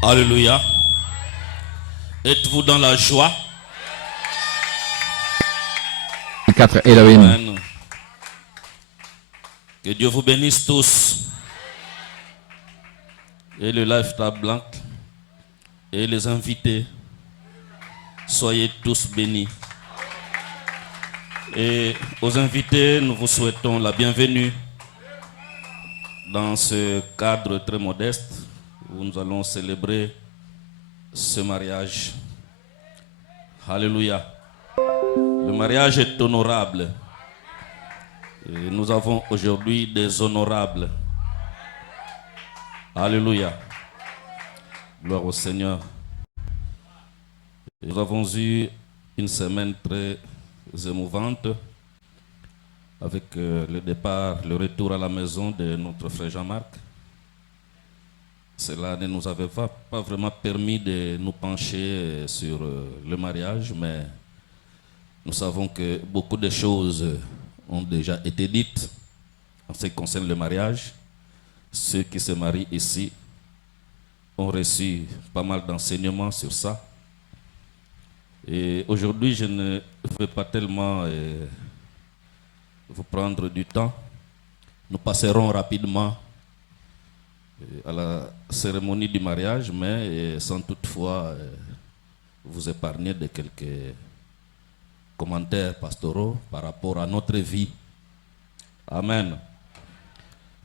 Alléluia. Êtes-vous dans la joie? 4 Elohim. Amen. Que Dieu vous bénisse tous. Et le Lifetime Blanc et les invités, soyez tous bénis. Et aux invités, nous vous souhaitons la bienvenue dans ce cadre très modeste où nous allons célébrer ce mariage. Alléluia. Le mariage est honorable. Et nous avons aujourd'hui des honorables. Alléluia. Gloire au Seigneur. Nous avons eu une semaine très émouvante avec le départ, le retour à la maison de notre frère Jean-Marc. Cela ne nous avait pas vraiment permis de nous pencher sur le mariage, mais nous savons que beaucoup de choses ont déjà été dites en ce qui concerne le mariage. Ceux qui se marient ici ont reçu pas mal d'enseignements sur ça. Et aujourd'hui, je ne veux pas tellement vous prendre du temps. Nous passerons rapidement à la cérémonie du mariage, mais sans toutefois vous épargner de quelques commentaires pastoraux par rapport à notre vie. Amen.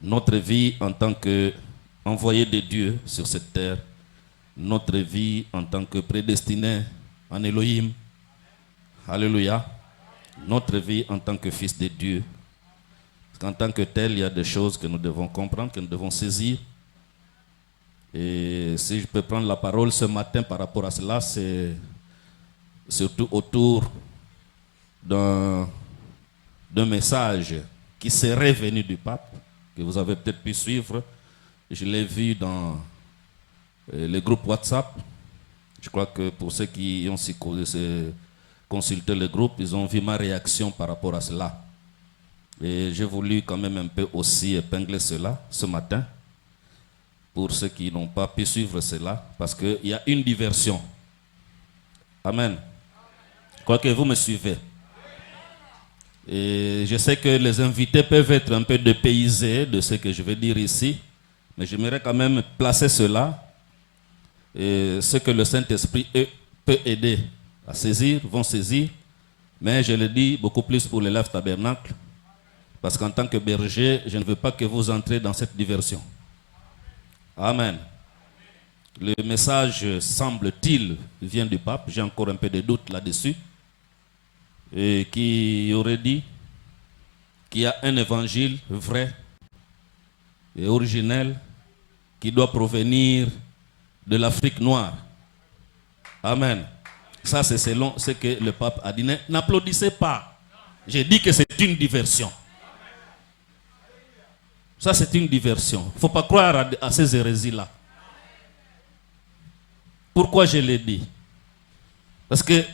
Notre vie en tant qu'envoyé de Dieu sur cette terre, notre vie en tant que prédestiné en Elohim. Alléluia. Notre vie en tant que fils de Dieu. Parce qu'en tant que tel, il y a des choses que nous devons comprendre, que nous devons saisir. Et si je peux prendre la parole ce matin par rapport à cela, c'est surtout autour d'un message qui serait venu du pape, que vous avez peut-être pu suivre. Je l'ai vu dans les groupes WhatsApp. Je crois que pour ceux qui ont consulté le groupe, ils ont vu ma réaction par rapport à cela. Et j'ai voulu quand même un peu aussi épingler cela ce matin, pour ceux qui n'ont pas pu suivre cela, parce qu'il y a une diversion. Amen. Je crois que vous me suivez. Et je sais que les invités peuvent être un peu dépaysés de ce que je vais dire ici, mais j'aimerais quand même placer cela. Et ce que le Saint-Esprit peut aider à saisir, vont saisir. Mais je le dis beaucoup plus pour l'élève tabernacle, parce qu'en tant que berger, je ne veux pas que vous entrez dans cette diversion. Amen. Le message, semble-t-il, vient du pape. J'ai encore un peu de doute là-dessus. Et qui aurait dit qu'il y a un évangile vrai et originel qui doit provenir de l'Afrique noire. Amen. Ça, c'est selon ce que le pape a dit. N'applaudissez pas. J'ai dit que c'est une diversion. Ça, c'est une diversion. Il ne faut pas croire à ces hérésies-là. Pourquoi je l'ai dit? Parce que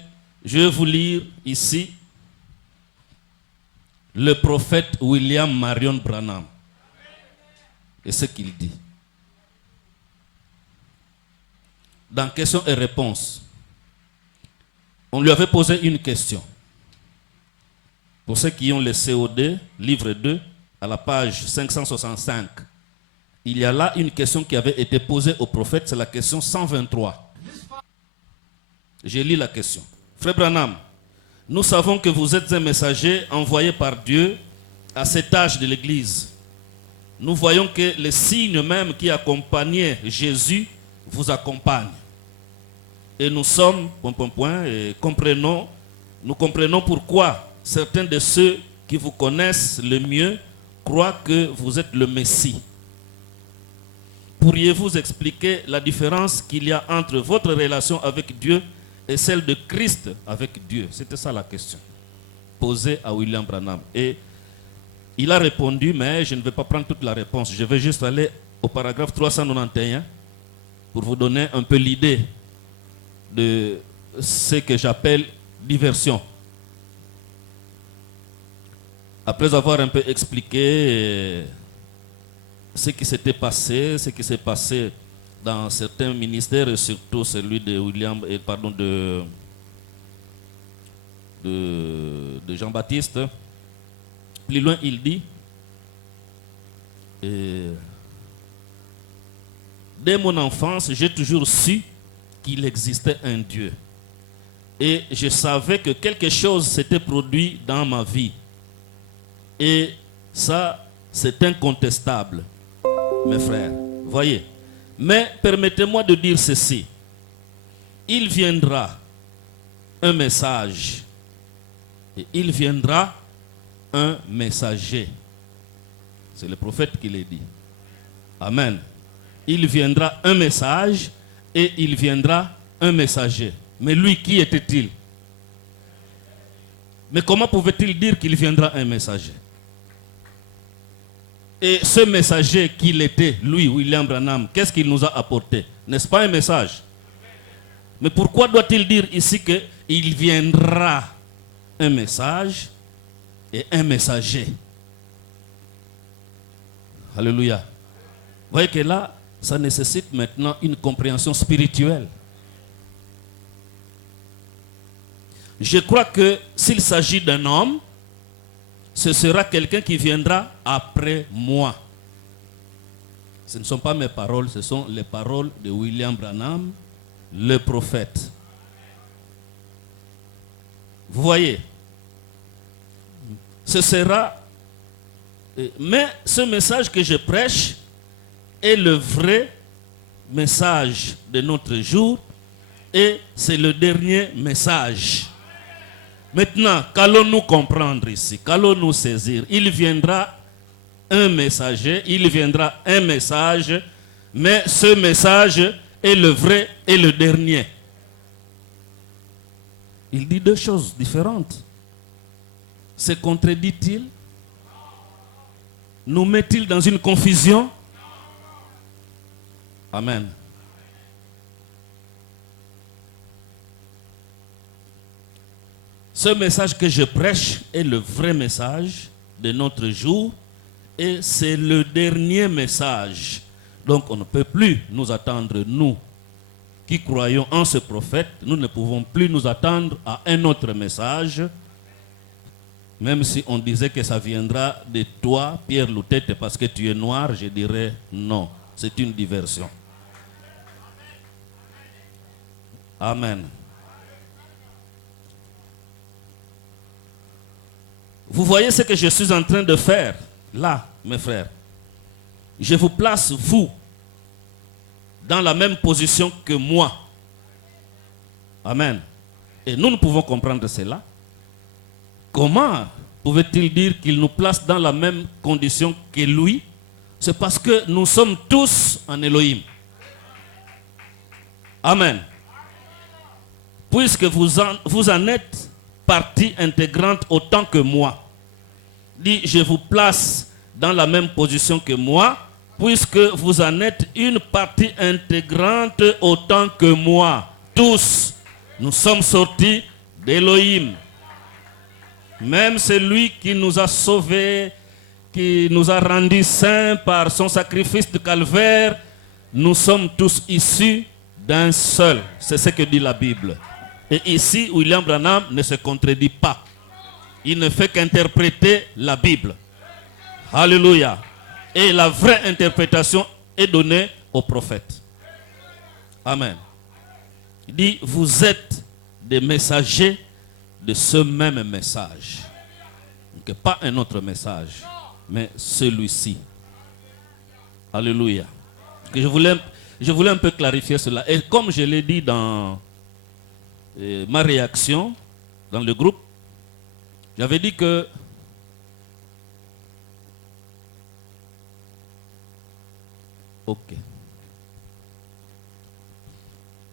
je vais vous lire ici le prophète William Marion Branham et ce qu'il dit. Dans questions et réponses, on lui avait posé une question. Pour ceux qui ont le COD, livre 2, à la page 565, il y a là une question qui avait été posée au prophète, c'est la question 123. J'ai lu la question. Frère Branham, nous savons que vous êtes un messager envoyé par Dieu à cet âge de l'Église. Nous voyons que les signes même qui accompagnaient Jésus vous accompagnent. Et nous sommes, et nous comprenons pourquoi certains de ceux qui vous connaissent le mieux croient que vous êtes le Messie. Pourriez-vous expliquer la différence qu'il y a entre votre relation avec Dieu et celle de Christ avec Dieu? C'était ça la question posée à William Branham. Et il a répondu, mais je ne vais pas prendre toute la réponse. Je vais juste aller au paragraphe 391 pour vous donner un peu l'idée de ce que j'appelle diversion. Après avoir un peu expliqué ce qui s'était passé, ce qui s'est passé dans certains ministères, et surtout celui de William, de Jean-Baptiste. Plus loin, il dit, dès mon enfance, j'ai toujours su qu'il existait un Dieu. Et je savais que quelque chose s'était produit dans ma vie. Et ça, c'est incontestable, mes frères. Voyez. Mais permettez-moi de dire ceci. Il viendra un message. Et il viendra un messager. C'est le prophète qui l'a dit. Amen. Il viendra un message et il viendra un messager. Mais lui, qui était-il? Mais comment pouvait-il dire qu'il viendra un messager? Et ce messager qu'il était, lui, William Branham, qu'est-ce qu'il nous a apporté? N'est-ce pas un message? Mais pourquoi doit-il dire ici qu'il viendra un message et un messager? Alléluia. Vous voyez que là, ça nécessite maintenant une compréhension spirituelle. Je crois que s'il s'agit d'un homme, ce sera quelqu'un qui viendra après moi. Ce ne sont pas mes paroles, ce sont les paroles de William Branham, le prophète. Vous voyez, ce sera... Mais ce message que je prêche est le vrai message de notre jour et c'est le dernier message. Maintenant, qu'allons-nous comprendre ici? Qu'allons-nous saisir? Il viendra un messager, il viendra un message, mais ce message est le vrai et le dernier. Il dit deux choses différentes. Se contredit-il? Nous met-il dans une confusion? Amen. Ce message que je prêche est le vrai message de notre jour et c'est le dernier message. Donc on ne peut plus nous attendre, nous qui croyons en ce prophète, nous ne pouvons plus nous attendre à un autre message. Même si on disait que ça viendra de toi, Pierre Loutette, parce que tu es noir, je dirais non. C'est une diversion. Amen. Vous voyez ce que je suis en train de faire là, mes frères. Je vous place, vous, dans la même position que moi. Amen. Et nous pouvons comprendre cela. Comment pouvait-il dire qu'il nous place dans la même condition que lui? C'est parce que nous sommes tous en Elohim. Amen. Puisque vous en êtes partie intégrante autant que moi. Dit, je vous place dans la même position que moi, puisque vous en êtes une partie intégrante autant que moi. Tous, nous sommes sortis d'Elohim. Même celui qui nous a sauvés, qui nous a rendus saints par son sacrifice de calvaire, nous sommes tous issus d'un seul. C'est ce que dit la Bible. Et ici, William Branham ne se contredit pas. Il ne fait qu'interpréter la Bible. Alléluia. Et la vraie interprétation est donnée au prophète. Amen. Il dit, vous êtes des messagers de ce même message. Donc, pas un autre message, mais celui-ci. Alléluia. Je voulais un peu clarifier cela. Et comme je l'ai dit dans ma réaction, dans le groupe, j'avais dit que ok.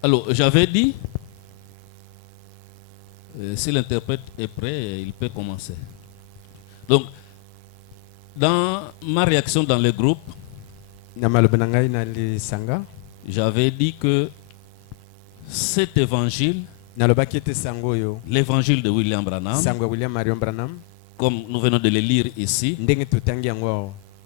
Alors, j'avais dit, si l'interprète est prêt, il peut commencer. Donc, dans ma réaction dans le groupe, j'avais dit que cet évangile, l'évangile de William Branham, comme nous venons de le lire ici,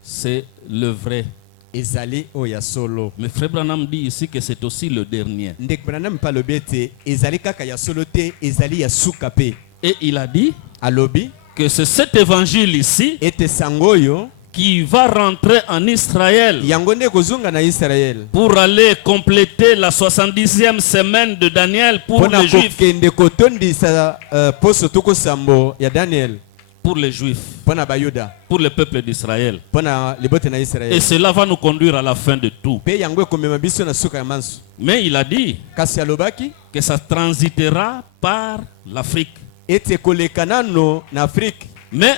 c'est le vrai ezali oya solo. Mais Frère Branham dit ici que c'est aussi le dernier. Ndek Branham pa lobete ezali kaka ya solo te, ezali ya suka pe. Et il a dit Alobi que c'est cet évangile ici ete sangoyo qui va rentrer en Israël yango nde kozunga na Israël. pour aller compléter la 70e semaine de Daniel pour Pona les Juifs. kokende kotondisa poso toko sambo ya Daniel. Pour les Juifs, Pona bayuda. pour le peuple d'Israël. Pona libote na Israël. Et cela va nous conduire à la fin de tout. Pe yango ekomema biso na suka ya manso. Mais il a dit Kasi alobaki que ça transitera par l'Afrique. ete kolekanano na Afrique. Mais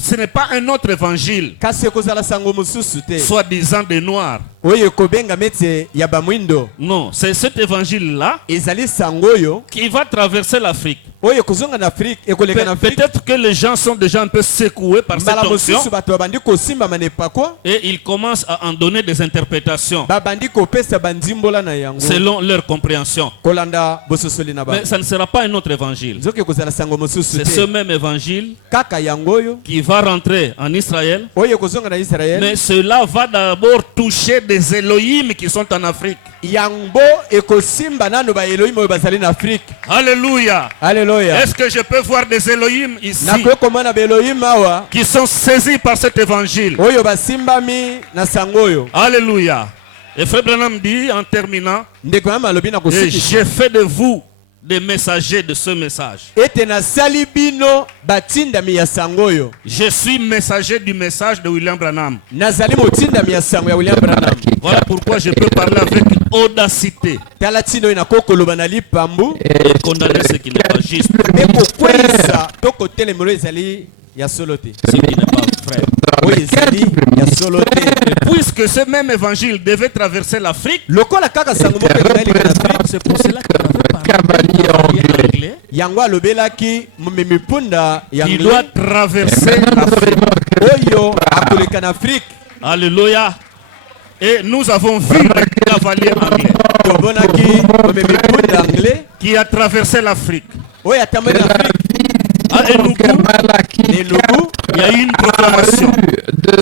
ce n'est pas un autre évangile, Kasi ekozala sango mosusu te. soi-disant des Noirs. Oyo ekobenga mete ya bamwindo. Non, c'est cet évangile-là Ezali sangoyo qui va traverser l'Afrique. oyo kozonga na Afrique ekoleka na Afrique. Peut-être que les gens sont déjà un peu secoués par cette Mbala onction mosusu bato babandi kosimba manepa kwa. et ils commencent à en donner des interprétations Babandi kopesa bandimbola na yango. selon leur compréhension. Kolanda bososoli na ba. Mais ça ne sera pas un autre évangile. Zoke kozala sango mosusu C'est ce te. même évangile Kaka yangoyo qui va rentrer en Israël. oyo kozonga na Israël. Mais cela va d'abord toucher des Elohim qui sont en Afrique. Yango ekosimba nano ba Elohim oyo bazali na Afrique. Alléluia. Alléluia. Est-ce que je peux voir des Elohim ici Nakoyo komona ba Elohim awa qui sont saisis par cet évangile? oyo basimbami na sangoyo. Alléluia. Et Frère Branham dit en terminant, Ndeko ya malobi na et kosiki. j'ai fait de vous des messagers de ce message. Ete na sali bino batindami ya sangoyo. Je suis messager du message de William Branham. Nazali motindami ya sango ya William Branham. Voilà pourquoi je peux parler avec audacité Tala tino ina kokoloba na lipambu. et condamner ce qui n'est pas juste, Eko kwesa toko telemelo ezali ya solo te. ce qui n'est pas vrai. Oyo ezali ya solo te. Puisque ce même évangile devait traverser l'Afrique, Lokola kaka sango moko ezali na Afrique. c'est pour cela qu'il avait Cavalier parlé anglais. Yango alobelaki momemi punda ya Il doit anglais traverser l'Afrique. oyo akoleka na Afrique. Alléluia. Et nous avons vu le cavalier anglais Tobonaki momemi punda anglais qui a traversé l'Afrique. oyo atamboli na Afrique. À Enugu, Elugu il y a eu une proclamation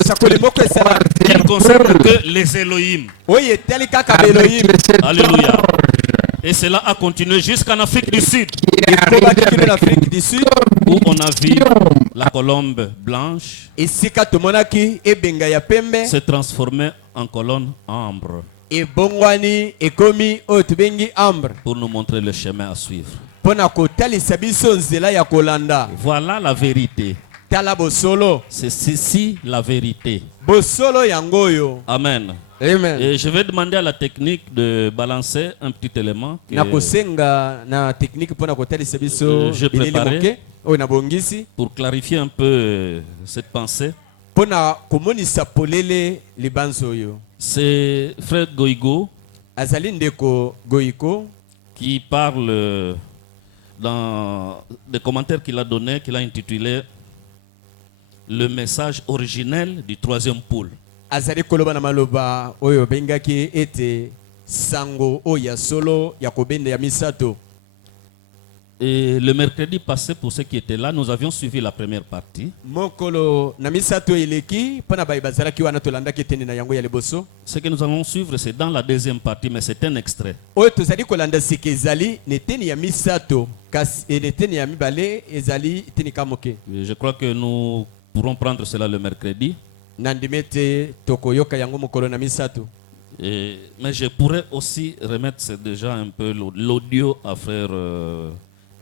sakoli moko esala qui ne concerne que les Elohim. oyo etali kaka ba Elohim. Alléluia. Et cela a continué jusqu'en Afrique du Sud, Ekobaki kino na Afrique du Sud. où on a vu la colombe blanche Esika tomonaki ebenga ya pembe se transformer en colonne ambre ebongwani ekomi oyo tobengi ambre pour nous montrer le chemin à suivre. mpona kotalisa biso nzela ya kolanda. Voilà la vérité. Tala bosolo C'est ceci la vérité. bosolo yango oyo. Amen. Amen. Et je vais demander à la technique de balancer un petit élément que nakosenga na technique mpona kotalisa biso Je bilili préparais. moke oyo nabongisi pour clarifier un peu cette pensée. mpona komonisa polele libanzo oyo. C'est Frère Goigo Azali ndeko Goïko qui parle dans des commentaires qu'il a donnés, qu'il a intitulé le message originel du troisième pôle. azali koloba na maloba oyo bengaki ete sango oyo ya solo ya kobenda ya misato. Et le mercredi passé, pour ceux qui étaient là, nous avions suivi la première partie. Mokolo na misato eleki mpona bayi bazalaki wana tolandaki eteni na yango ya liboso. Ce que nous allons suivre, c'est dans la deuxième partie, mais c'est un extrait. Oyo tozali kolanda sika ezali neteni ya misato kasi neteni ya mibale ezali eteni kamoke. Et je crois que nous pourrons prendre cela le mercredi. Nandimete tokoyoka yango mokolo na misato. Mais je pourrais aussi remettre c'est déjà un peu l'audio à frère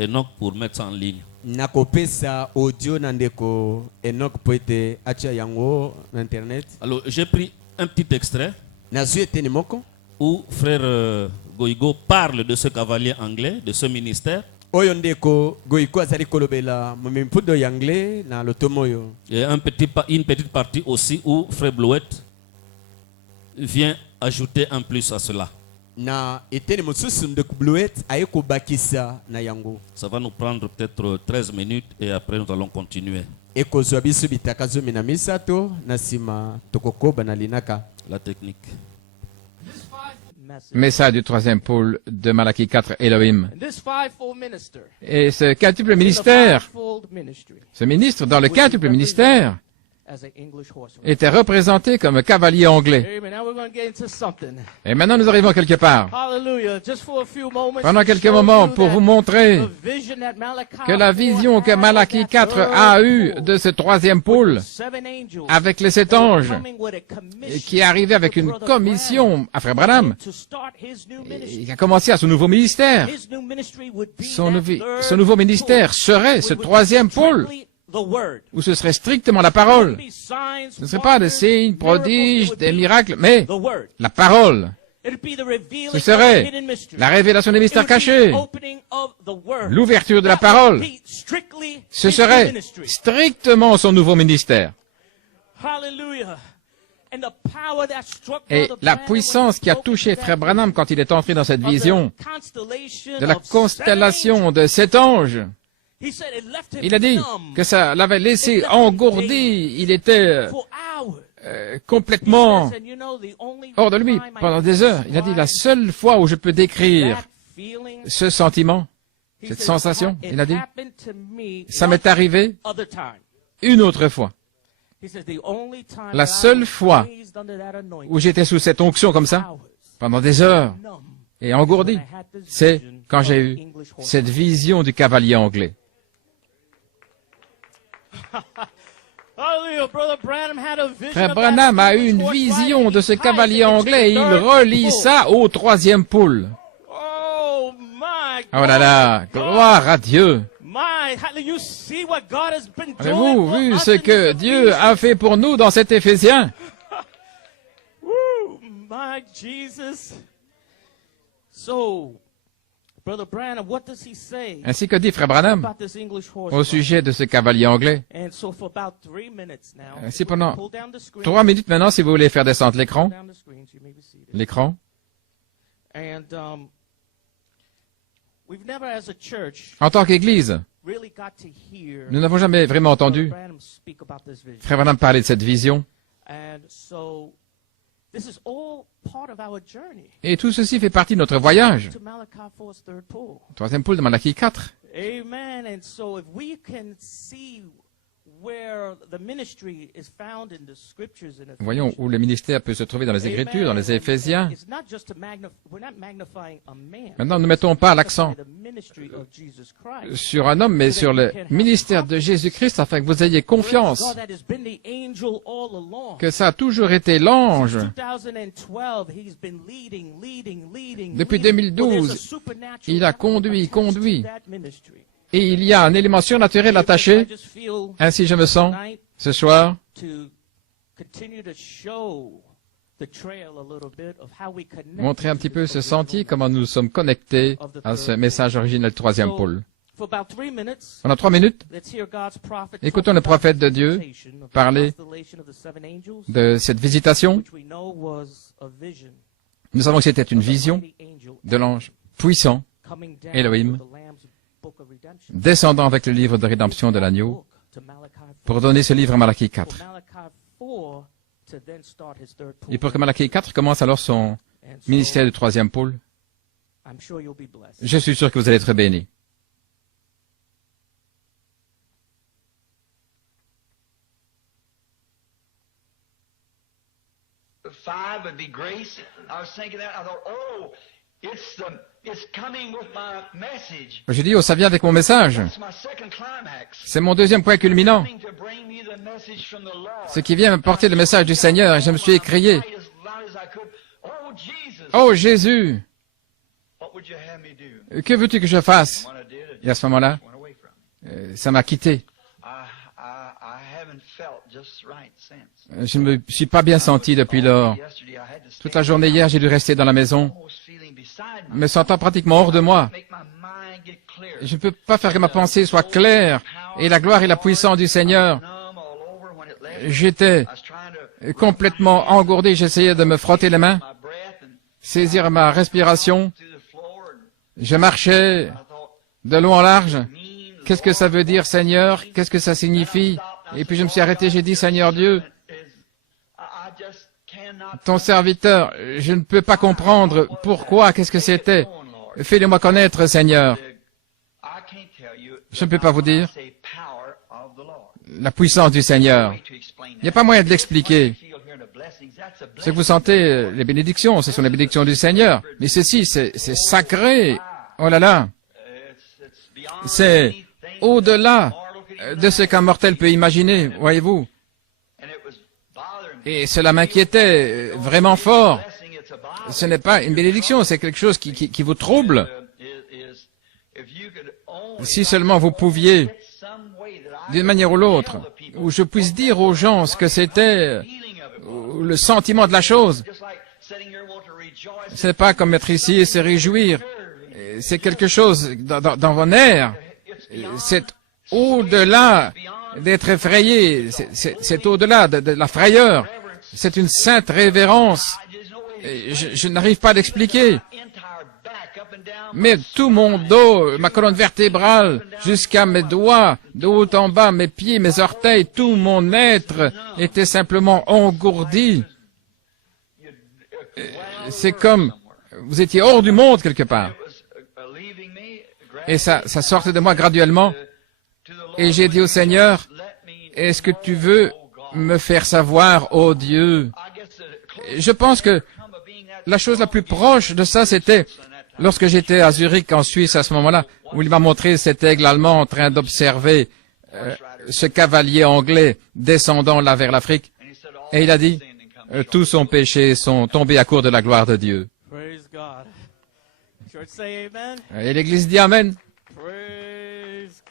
Enoch pour mettre ça en ligne. Nakopesa audio na ndeko Enoch po ete atia yango na internet. Alors j'ai pris un petit extrait Nazwi eteni moko où frère Goigo parle de ce cavalier anglais, de ce ministère. oyo ndeko Goïko azali kolobela momempundo ya anglais na lotomo oyo. Et une petite partie aussi où frère Blouette vient ajouter un plus à cela. Na eteni mosusu ndeko Blouette aye kobakisa na yango. Ça va nous prendre peut-être 13 minutes et après nous allons continuer. Ekozwa biso bitaka zomi na misato na sima tokokoba na linaka. La technique. Message du troisième pôle de Malachie 4, Elohim. And this fivefold minister, Et ce quintuple in the ministère, fivefold ministry, ce ministre dans le quintuple ministère, était représenté comme cavalier anglais. Amen. Now we're going to get into something. Et maintenant, nous arrivons quelque part. Hallelujah. Just for a few moments. Pendant to quelques show moments, you pour that vous montrer the vision that Malachi que la 4 vision que had Malachie of that 4 third a eue pool de ce troisième pôle, with seven angels avec les 7 that were anges, coming with a commission et qui est arrivé avec to une Brother commission à Frère Branham, to start his new ministry. et qui a commencé à son nouveau ministère. His new ministry would be Son, that ce third nouveau ministère pool, serait ce which would be troisième pôle, strictly the word. où ce serait strictement la parole. Ce ne serait pas des signes, prodiges, des miracles, mais la parole. Ce serait la révélation des mystères cachés, l'ouverture de la parole. Ce serait strictement son nouveau ministère. Et la puissance qui a touché Frère Branham quand il est entré dans cette vision de la constellation de 7 anges, il a dit que ça l'avait laissé engourdi, il était complètement hors de lui pendant des heures. Il a dit, la seule fois où je peux décrire ce sentiment, cette sensation, il a dit, ça m'est arrivé une autre fois. La seule fois où j'étais sous cette onction comme ça, pendant des heures, et engourdi, c'est quand j'ai eu cette vision du cavalier anglais. Frère Branham a eu une vision de ce cavalier anglais et il relie ça au troisième pôle. Oh là là, gloire à Dieu. Avez-vous vu ce que Dieu a fait pour nous dans cet Éphésiens? Ainsi que dit Frère Branham au sujet de ce cavalier anglais. Ainsi pendant 3 minutes maintenant, si vous voulez faire descendre l'écran. L'écran. En tant qu'Église, nous n'avons jamais vraiment entendu Frère Branham parler de cette vision. Et tout ceci fait partie de notre voyage. Troisième pôle de Malachie 4. Amen. And so if we can see where the ministry is found in the scriptures in Voyons où le ministère peut se trouver dans les Écritures, dans les Éphésiens. Maintenant, ne mettons pas l'accent sur un homme, mais sur le ministère de Jésus-Christ, afin que vous ayez confiance que ça a toujours été l'ange. Depuis 2012, il a conduit. Et il y a un élément surnaturel attaché. Ainsi je me sens ce soir montrer un petit peu ce sentier, comment nous sommes connectés à ce message originel troisième pôle. Pendant 3 minutes, écoutons le prophète de Dieu parler de cette visitation. Nous savons que c'était une vision de l'ange puissant, Elohim, descendant avec le livre de rédemption de l'agneau pour donner ce livre à Malachie 4. Et pour que Malachie 4 commence alors son ministère du troisième pôle, je suis sûr que vous allez être bénis. Je dis, oh, ça vient avec mon message. C'est mon deuxième point culminant. Ce qui vient me porter le message du Seigneur, et je me suis écrié, oh Jésus, que veux-tu que je fasse? Et à ce moment-là, ça m'a quitté. Je ne me suis pas bien senti depuis lors. Toute la journée hier, j'ai dû rester dans la maison, me sentant pratiquement hors de moi. Je ne peux pas faire que ma pensée soit claire et la gloire et la puissance du Seigneur. J'étais complètement engourdi, j'essayais de me frotter les mains, saisir ma respiration. Je marchais de long en large. Qu'est-ce que ça veut dire, Seigneur? Qu'est-ce que ça signifie? Et puis je me suis arrêté, j'ai dit, Seigneur Dieu, ton serviteur, je ne peux pas comprendre pourquoi, qu'est-ce que c'était. Fais-le-moi connaître, Seigneur. Je ne peux pas vous dire. la puissance du Seigneur. Il n'y a pas moyen de l'expliquer. Ce que vous sentez, les bénédictions, ce sont les bénédictions du Seigneur. Mais ceci, c'est sacré. Oh là là. C'est au-delà de ce qu'un mortel peut imaginer, voyez-vous. Et cela m'inquiétait vraiment fort. Ce n'est pas une bénédiction, c'est quelque chose qui vous trouble. Si seulement vous pouviez, d'une manière ou l'autre, où je puisse dire aux gens ce que c'était le sentiment de la chose. Ce n'est pas comme être ici et se réjouir. C'est quelque chose dans vos nerfs. C'est au-delà d'être effrayé. C'est au-delà de la frayeur. C'est une sainte révérence. Je n'arrive pas à l'expliquer. Mais tout mon dos, ma colonne vertébrale, jusqu'à mes doigts, de haut en bas, mes pieds, mes orteils, tout mon être était simplement engourdi. C'est comme vous étiez hors du monde quelque part. Et ça sortait de moi graduellement. Et j'ai dit au Seigneur, est-ce que tu veux me faire savoir, ô Dieu? Je pense que la chose la plus proche de ça, c'était lorsque j'étais à Zurich, en Suisse, à ce moment-là, où il m'a montré cet aigle allemand en train d'observer ce cavalier anglais descendant là vers l'Afrique. Et il a dit, tous son péchés sont tombés à court de la gloire de Dieu. Et l'Église dit Amen.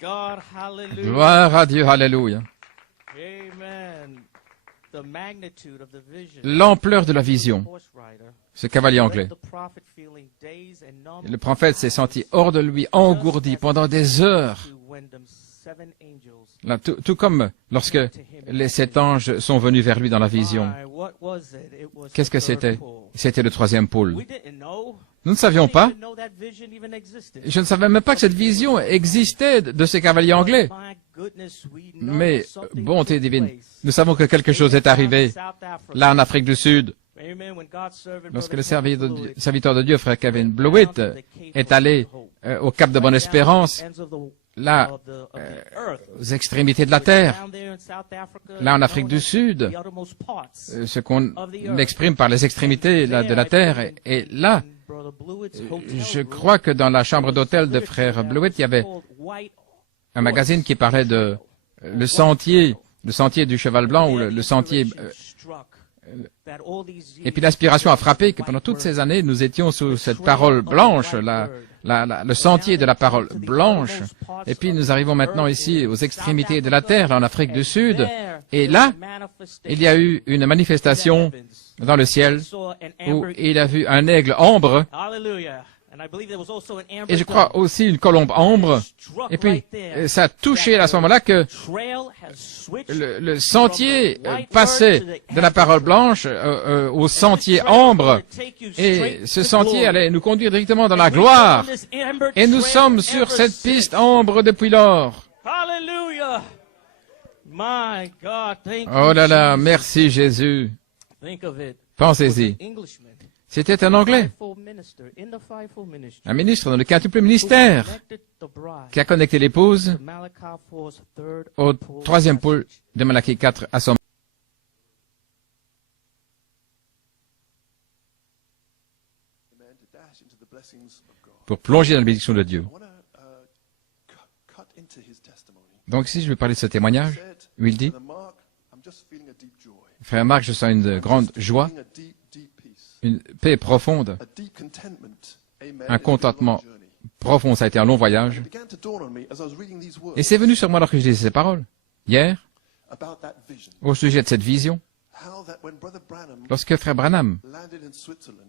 Gloire à Dieu, Alléluia. L'ampleur de la vision, ce cavalier anglais. Le prophète s'est senti hors de lui, engourdi pendant des heures. Là, tout comme lorsque les 7 anges sont venus vers lui dans la vision. Qu'est-ce que c'était? C'était le 3e pôle. Nous ne savions pas. Je ne savais même pas que cette vision existait de ces cavaliers anglais. Mais, bonté divine, nous savons que quelque chose est arrivé là en Afrique du Sud. Lorsque le serviteur de Dieu, frère Kevin Blewett, est allé au Cap de Bonne-Espérance, là, aux extrémités de la terre, là en Afrique du Sud, ce qu'on exprime par les extrémités de la terre, et là, je crois que dans la chambre d'hôtel de frère Blewett, il y avait un magazine qui parlait de le sentier du cheval blanc, ou le sentier. Et puis l'inspiration a frappé que pendant toutes ces années, nous étions sous cette parole blanche, le sentier de la parole blanche. Et puis nous arrivons maintenant ici aux extrémités de la terre, en Afrique du Sud. Et là, il y a eu une manifestation dans le ciel où il a vu un aigle ambre. Et je crois aussi une colombe ambre. Et puis, ça a touché à ce moment-là que le sentier passait de la parole blanche au sentier ambre. Et ce sentier allait nous conduire directement dans la gloire. Et nous sommes sur cette piste ambre depuis lors. Oh là là, merci Jésus. Pensez-y. C'était un Anglais, un ministre dans le quintuple ministère, qui a connecté l'épouse au 3e pôle de Malachie 4 à son pour plonger dans la bénédiction de Dieu. Donc ici, je vais parler de ce témoignage où il dit, Frère Marc, je sens une grande joie, une paix profonde, un contentement profond. Ça a été un long voyage. Et c'est venu sur moi alors que je lisais ces paroles, hier, au sujet de cette vision. Lorsque Frère Branham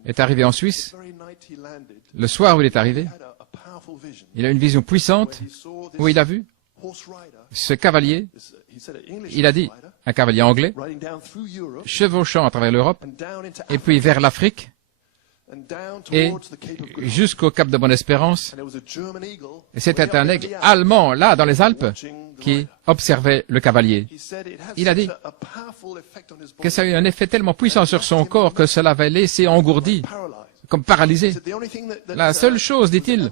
est arrivé en Suisse, le soir où il est arrivé, il a une vision puissante où il a vu ce cavalier, il a dit, un cavalier anglais, chevauchant à travers l'Europe, et puis vers l'Afrique, et jusqu'au Cap de Bonne-Espérance. Et c'était un aigle allemand, là, dans les Alpes, qui observait le cavalier. Il a dit que ça a eu un effet tellement puissant sur son corps que cela avait laissé engourdi, comme paralysé. La seule chose, dit-il,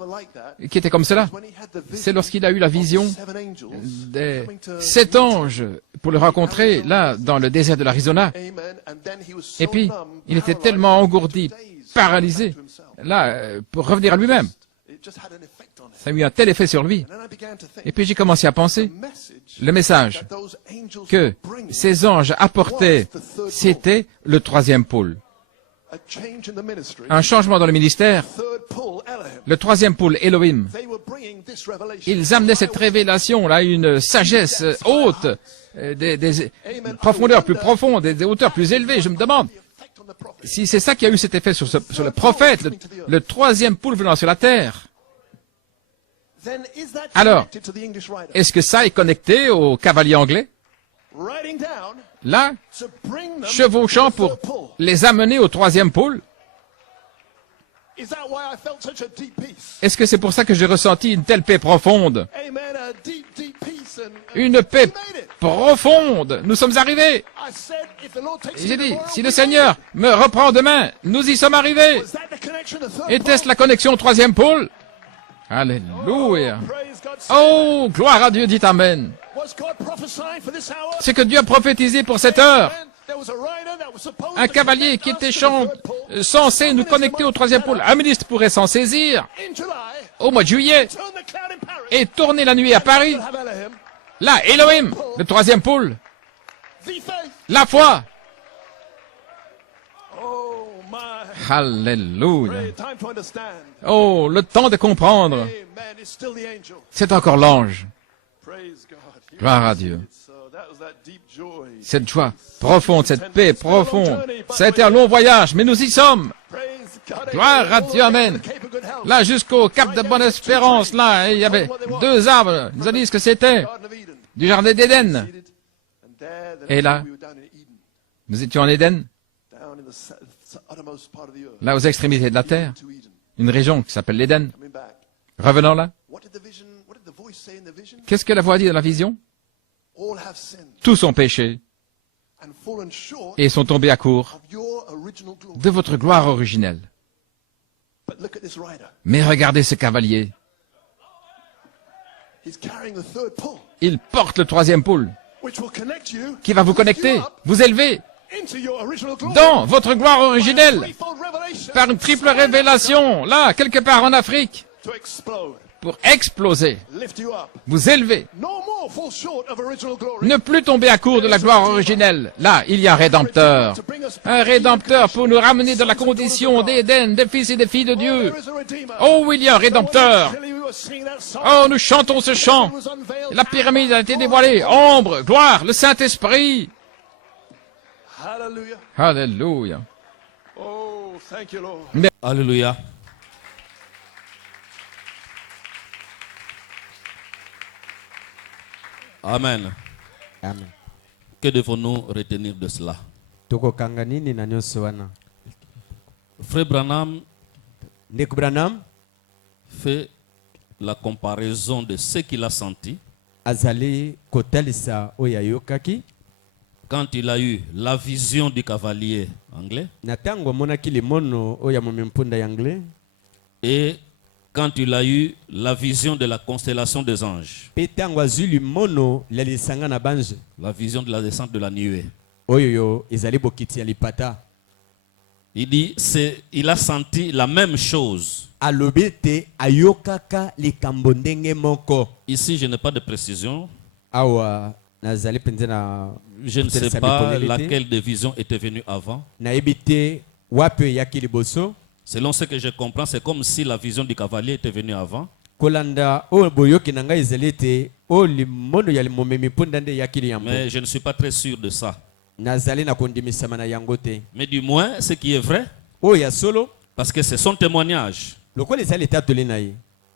qui était comme cela, c'est lorsqu'il a eu la vision des 7 anges pour le rencontrer, là, dans le désert de l'Arizona. Et puis, il était tellement engourdi, paralysé, là, pour revenir à lui-même. Ça a eu un tel effet sur lui. Et puis j'ai commencé à penser, le message que ces anges apportaient, c'était le 3e pôle. Un changement dans le ministère, le 3e pôle, Elohim. Ils amenaient cette révélation-là, une sagesse haute, des profondeurs plus profondes, des hauteurs plus élevées. Je me demande si c'est ça qui a eu cet effet sur le prophète, le 3e pôle venant sur la terre. Alors, est-ce que ça est connecté au cavalier anglais? Là, chevauchant pour les amener au 3e pôle? Est-ce que c'est pour ça que j'ai ressenti une telle paix profonde? Une paix profonde. Nous sommes arrivés. J'ai dit, si le Seigneur me reprend demain, nous y sommes arrivés. Était-ce la connexion au 3e pôle? Alléluia. Oh, gloire à Dieu, dit Amen. C'est que Dieu a prophétisé pour cette heure. Un cavalier qui était censé nous connecter au 3e pôle. Un ministre pourrait s'en saisir au mois de juillet et tourner la nuit à Paris. Là, Elohim, le 3e pôle. La foi. Alléluia. Oh, le temps de comprendre. C'est encore l'ange. Gloire à Dieu. Cette joie profonde, cette paix profonde. Ça a été un long voyage, mais nous y sommes. Gloire à Dieu, Amen. Là, jusqu'au Cap de Bonne-Espérance, là, il y avait 2 arbres. Ils ont dit ce que c'était. Du jardin d'Éden. Et là, nous étions en Éden. Là, aux extrémités de la terre. Une région qui s'appelle l'Éden. Revenons là. Qu'est-ce que la voix dit dans la vision? Tous ont péché et sont tombés à court de votre gloire originelle. Mais regardez ce cavalier. Il porte le 3e pôle qui va vous connecter, vous élever dans votre gloire originelle par une triple révélation, là, quelque part en Afrique, pour exploser, vous élever, ne plus tomber à court de la gloire originelle. Là, il y a un rédempteur pour nous ramener dans la condition d'Éden, des fils et des filles de Dieu. Oh, il y a un rédempteur. Oh, nous chantons ce chant. La pyramide a été dévoilée. Ombre, gloire, le Saint-Esprit. Alléluia. Alléluia. Amen. Amen. Que devons-nous retenir de cela? Frère Branham fait la comparaison de ce qu'il a senti quand il a eu la vision du cavalier anglais et quand il a eu la vision de la constellation des anges, la vision de la descente de la nuée. Il dit, il a senti la même chose. Ici, je n'ai pas de précision. Je ne sais pas laquelle des visions était venue avant. Selon ce que je comprends, c'est comme si la vision du cavalier était venue avant. Mais je ne suis pas très sûr de ça. Mais du moins, ce qui est vrai, parce que c'est son témoignage,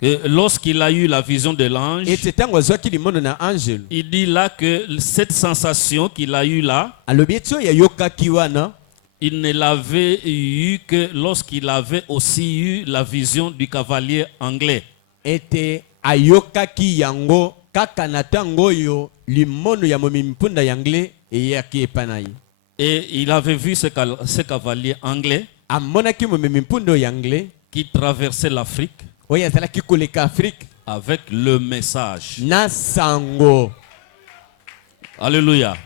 que lorsqu'il a eu la vision de l'ange, il dit là que cette sensation qu'il a eue là, il ne l'avait eu que lorsqu'il avait aussi eu la vision du cavalier anglais. Et il avait vu ce cavalier anglais amonaki momemi mpundo ya anglais qui traversait l'Afrique oyo azalaki koleka Afrique avec le message. na sango. Alléluia.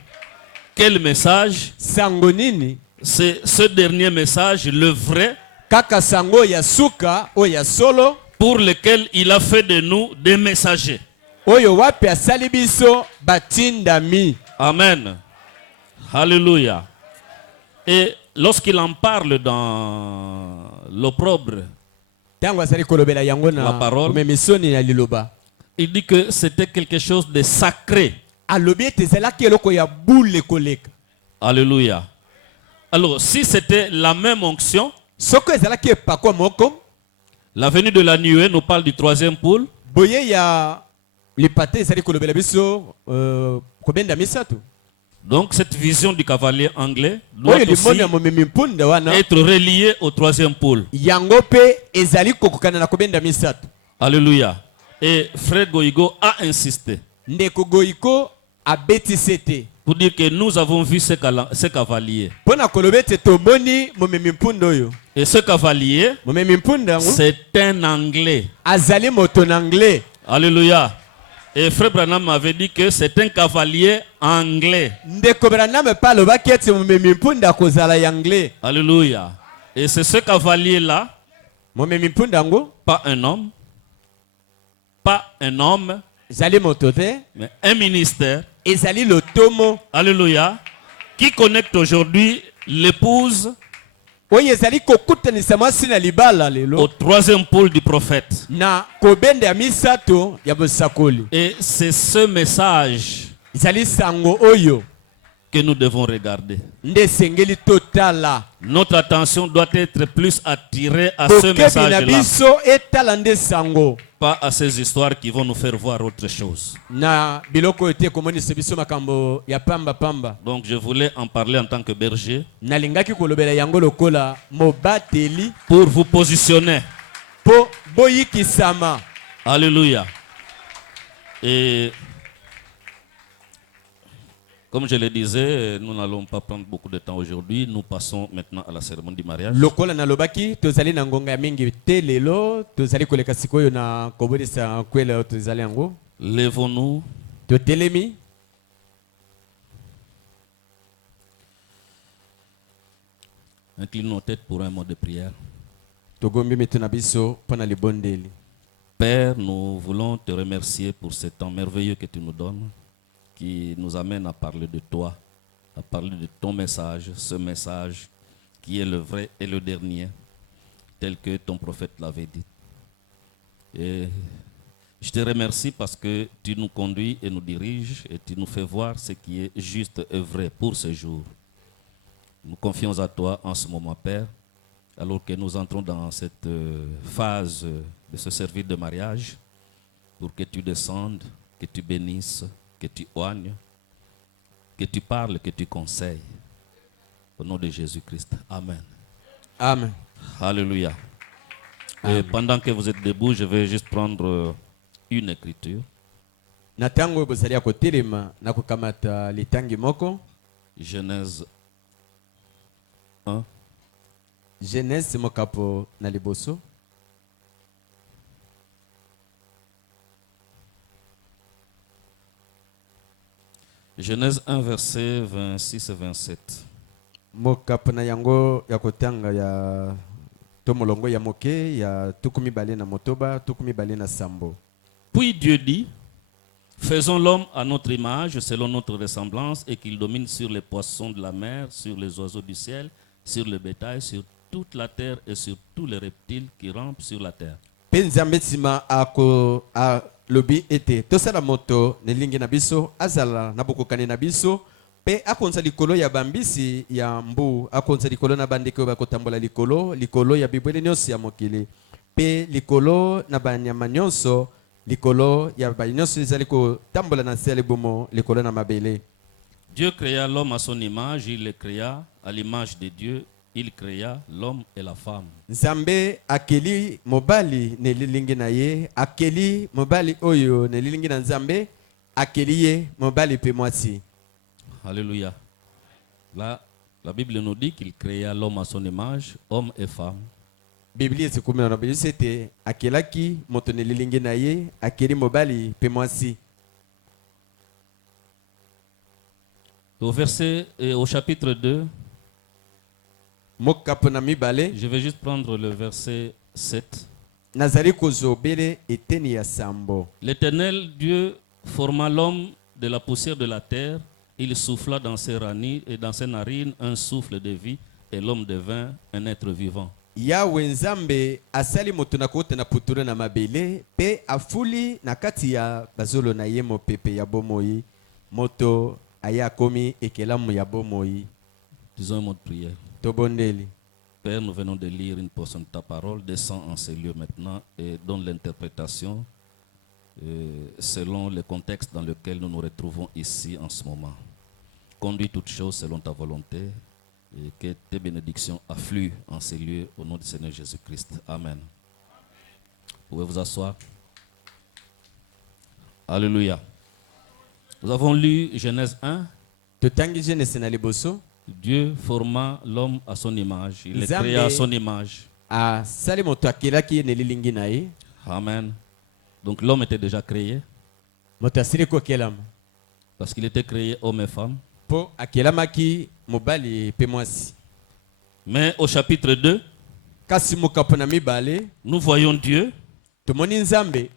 Quel message? Sango nini? C'est ce dernier message, le vrai, Kaka sango ya suka oyo ya solo pour lequel il a fait de nous des messagers. oyo wapi asali biso batindami. Amen. Alléluia. Et lorsqu'il en parle dans l'opprobre, Tango asali kolobela yango la na parole, omemisoni ya liloba. il dit que c'était quelque chose de sacré. Alobi ete ezalaki eloko ya bule koleka. Alléluia. Alors, si c'était la même onction, Soko ezalaki epakwa moko la venue de la nuée nous parle du troisième poule. boye ya lipate ezali kolobela biso kobenda misato. Donc, cette vision du cavalier anglais doit Oyo aussi limoni ya momemi mpunda wana être reliée au troisième poule. yango pe ezali kokokana na kobenda misato. Alléluia. Et Frère Goïgo a insisté Ndeko Goïko abetisi te pour dire que nous avons vu ce cavalier. mpona koloba ete tomoni momemi mpunda oyo. Et ce cavalier, Momemi mpunda yango c'est un anglais. azali moto na anglais. Alléluia. Et Frère Branham m'avait dit que c'est un cavalier anglais. Ndeko Branham mpe alobaki ete momemi mpunda akozala ya anglais. Alléluia. Et c'est ce cavalier-là, Momemi mpunda yango pas un homme, ezali moto te, mais un ministère. ezali lotomo Alléluia. Qui connecte aujourd'hui l'épouse oyo ezali kokutanisa mwasi na libala au lelo troisième pôle du prophète. na kobenda ya misato ya bosakoli. Et c'est ce message Ezali sango oyo que nous devons regarder. nde esengeli totala. Notre attention doit être plus attirée à ce Bokebi na message-là, biso etala nde sango pas à ces histoires qui vont nous faire voir autre chose. na biloko oyo te komonisa biso makambo ya pamba pamba. Donc je voulais en parler en tant que berger Nalingaki kolobela yango lokola mobateli pour vous positionner. po boyikisama. Alléluia. Et comme je le disais, nous n'allons pas prendre beaucoup de temps aujourd'hui. Nous passons maintenant à la cérémonie du mariage. Lokola nalobaki tozali na ngonga ya mingi te lelo tozali koleka sikoyo na kobodisa kwela oyo tozali yango. Lèvons-nous. Totelemi Inclinons nos têtes pour un mot de prière. togombi mitu na biso mpona libondeli. Père, nous voulons te remercier pour ce temps merveilleux que tu nous donnes, qui nous amène à parler de toi, à parler de ton message, ce message qui est le vrai et le dernier, tel que ton prophète l'avait dit. Et je te remercie parce que tu nous conduis et nous diriges et tu nous fais voir ce qui est juste et vrai pour ce jour. Nous confions à toi en ce moment, Père, alors que nous entrons dans cette phase de ce service de mariage, pour que tu descendes, que tu bénisses, que tu oignes, que tu parles, que tu conseilles. Au nom de Jésus-Christ. Amen. Amen. Alléluia. Et pendant que vous êtes debout, je vais juste prendre une écriture. Na tango oyo bozali ya kotelema na kokamata litangi moko. Genèse 1. Genèse mokapo na liboso. Genèse 1, verset 26 et 27. Mokapo na yango ya kotanga ya tomolongo ya moke ya tukumi bale na motoba, tukumi bale na sambo. Puis Dieu dit, faisons l'homme à notre image, selon notre ressemblance, et qu'il domine sur les poissons de la mer, sur les oiseaux du ciel, sur le bétail, sur toute la terre et sur tous les reptiles qui rampent sur la terre. Nzambe nsima ako lobi ete tosala moto nelingi na biso azala na bokokani na biso pe akonza likolo ya bambisi ya mbu, akonza likolo na bandeke oyo bakotambola likolo ya bibwele nyonso ya mokili pe likolo na banyama nyonso, likolo ya banyonso ezali kotambola na se ya libumu, likolo na mabele. Dieu créa l'homme à son image, il le créa à l'image de Dieu, il créa l'homme et la femme. Nzambe akeli mobali nelilingi na ye, akeli mobali oyo nelilingi na Nzambe, akeli ye mobali pe mwasi. Alléluia. Là, La Bible nous dit qu'il créa l'homme à son image, homme et femme. Biblia sikumina na biso ete akelaki moto na lilingi na ye akeli mobali pe mwasi. Au chapitre 2, Mokapo na mibale je vais juste prendre le verset 7. nazali kozobele eteni ya sambo. L'Éternel Dieu forma l'homme de la poussière de la terre. Il souffla dans ses narines un souffle de vie et l'homme devint un être vivant. Yawe nzambe asali moto na kota na puturu na mabele pe afuli na kati ya bazolo na ye mopepe ya bomoi moto aya komi ekelamu ya bomoi. Disons un mot de prière. Tobondeli. Père, nous venons de lire une portion de ta parole. Descends en ces lieux maintenant et donne l'interprétation selon le contexte dans lequel nous nous retrouvons ici en ce moment. Conduis toutes choses selon ta volonté et que tes bénédictions affluent en ces lieux au nom du Seigneur Jésus-Christ. Amen. Vous pouvez vous asseoir. Alléluia. Nous avons lu Genèse 1. Totangi Genèse na liboso. Dieu forma l'homme à son image. Il le créa à son image. Asali moto akelaki ne lilingi na ye. Amen. Donc l'homme était déjà créé. Moto asili ko kelama. Parce qu'il était créé homme et femme. Po akelamaki mobali pe mwasi. Mais au chapitre 2, kasi mokapo na mibale, nous voyons Dieu tomoni nzambe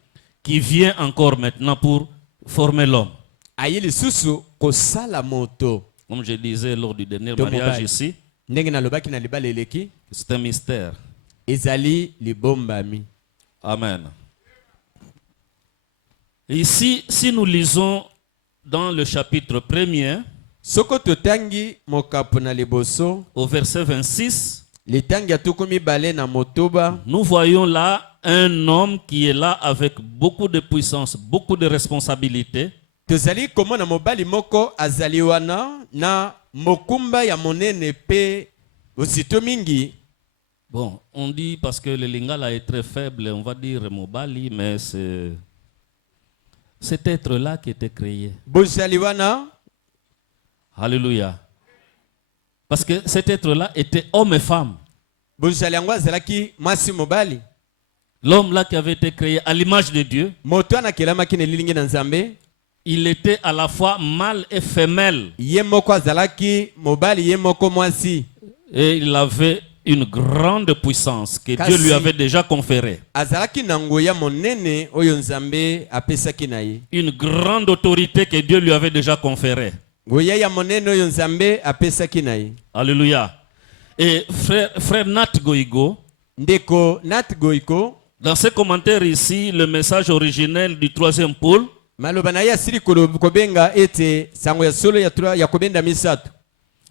qui vient encore maintenant pour former l'homme. Aye lisusu kosala moto. Comme je disais lors du dernier mariage ici, ndenge na lobaki na libale eleki, c'est un mystère. Ezali libombami. Amen. Et ici, si nous lisons dans le chapitre 1er, soko totangi mokapo na liboso, au verset 26, litangi atukomi bale na motoba, nous voyons là un homme qui est là avec beaucoup de puissance, beaucoup de responsabilités. tozali komona mobali moko azali wana na mokumba ya monene pe osito mingi. Bon, on dit parce que le lingala est très faible, on va dire mobali, mais c'est cet être-là qui était créé. Bozali wana. Alléluia. Parce que cet être-là était homme et femme. Bozali yango azalaki mwasi mobali. L'homme là qui avait été créé à l'image de Dieu. Moto anakelamaki ne lilingi na nzambe. Il était à la fois mâle et femelle. Yemoko azalaki mobali yemoko mwasi. Et il avait une grande puissance que Dieu lui avait déjà conférée. Azalaki nangoya monene oyo nzambe apesaki na ye. Une grande autorité que Dieu lui avait déjà conférée. Goya ya monene oyo nzambe apesaki na ye. Alléluia. Et frère Nat Goigo, ndeko Nat Goigo, dans ses commentaires ici, le message originel du troisième pôle, maloba ya siri kobenga ete sango ya solo ya kobenda misato.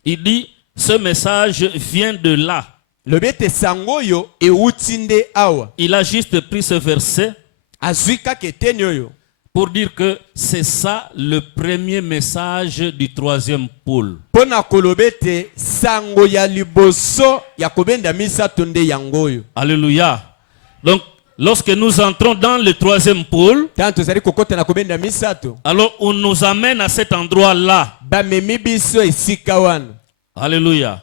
Il dit ce message vient de là. Lobete sango yo eutinde awa. Il a juste pris ce verset azuika keteni oyo pour dire que c'est ça le premier message du troisième pôle. Pona kolobete sango ya liboso ya kobenda misato nde yangoyo. Alléluia. Donc lorsque nous entrons dans le troisième pôle, alors on nous amène à cet endroit-là. Alléluia.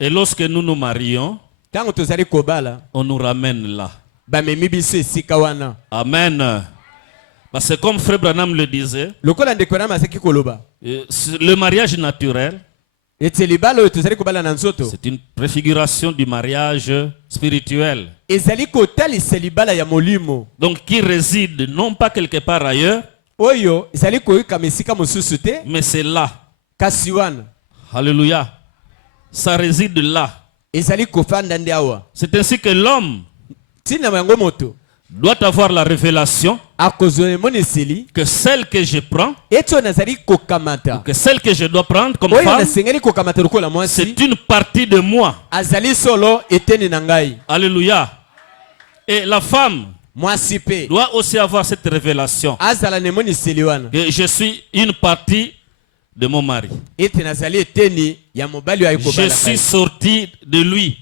Et lorsque nous nous marions, on nous ramène là. Amen. Parce que comme Frère Branham le disait, le mariage naturel, c'est une préfiguration du mariage spirituel. Donc qui réside non pas quelque part ailleurs, mais c'est là. Alléluia. Ça réside là. C'est ainsi que l'homme doit avoir la révélation que celle que je prends, ou que celle que je dois prendre comme femme, c'est une partie de moi. Alléluia. Et la femme doit aussi avoir cette révélation que je suis une partie de mon mari. Je suis sorti de lui.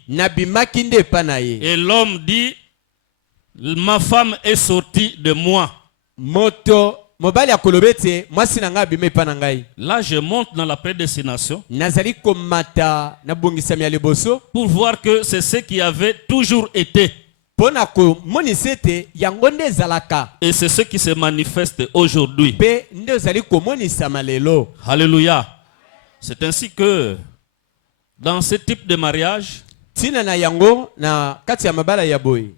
Et l'homme dit, ma femme est sortie de moi. mobali akolobete mwasi na ngai abima epa na ngai. Là, je monte dans la prédestination Nazali komata na bongisami ya liboso pour voir que c'est ce qui avait toujours été. pona komonisa ete yango nde ezalaka Et c'est ce qui se manifeste aujourd'hui. mpe nde ozali komonisama lelo. Alléluia. C'est ainsi que dans ce type de mariage, Tina na yango na kati ya mabala ya boye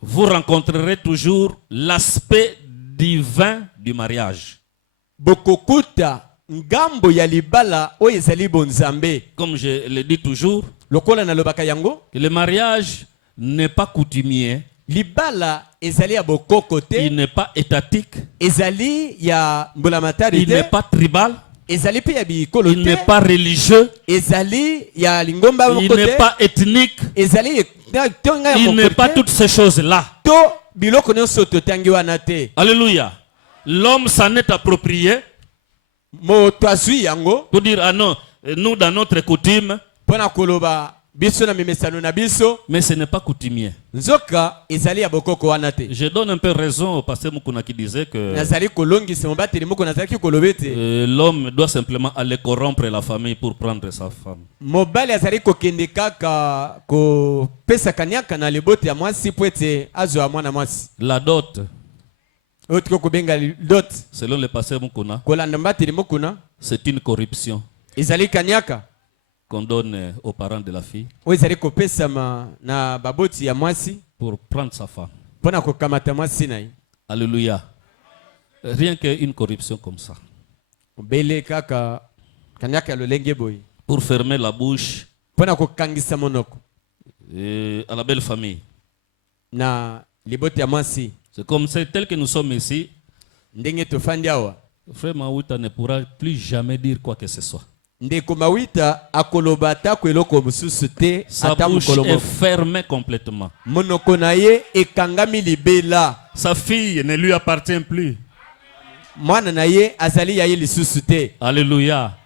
vous rencontrerez toujours l'aspect divin du mariage. bokokuta ngambo ya libala oyo ezali bonzambe. Comme je le dis toujours, Lokola nalobaka yango que le mariage n'est pas coutumier, libala ezali ya bokoko te, il n'est pas étatique, ezali ya mbulamatari il n'est te, pas tribal, ezali pe ya bikolo il n'est te, pas religieux, ezali ya lingomba il moko n'est te, pas ethnique, ezali tonga ya il n'est moko pas te, toutes ces choses-là. to biloko nyonso totangi wana te. Alléluia. L'homme s'en est approprié Moto azwi yango pour dire, ah non, nous dans notre coutume, mpona koloba biso na mimesano na biso, mais ce n'est pas coutumier. nzoka ezali ya bokoko wana te. Je donne un peu raison au pasteur Mukuna qui disait que Nazali kolongisa mobateli moko nazalaki koloba ete l'homme doit simplement aller corrompre la famille pour prendre sa femme. mobali azali kokende kaka kopesa kaniaka na libote ya mwasi po ete azwa mwana mwasi La dot, oyo tiko kobenga dot. selon le pasteur Mukuna, Kolanda mbateli mokuna c'est une corruption ezali kaniaka qu'on donne aux parents de la fille oyo ezali kopesama na baboti ya mwasi pour prendre sa femme. mpona kokamata mwasi na ye. Alléluia. Rien qu'une corruption comme ça. obele kaka kaniaka ya lolenge boye Pour fermer la bouche mpona kokangisa monoko à la belle famille. na libote ya mwasi. C'est comme c'est tel que nous sommes ici. Ndenge tofandi awa Frère Mawita ne pourra plus jamais dire quoi que ce soit. ndeko mawita akoloba atako eloko mosusu te Sa ata bouche mokolo est moko. fermée complètement. Monoko na ye ekangami libela. Sa fille ne lui appartient plus. Mwana na ye azali ya ye lisusu te. Alléluia.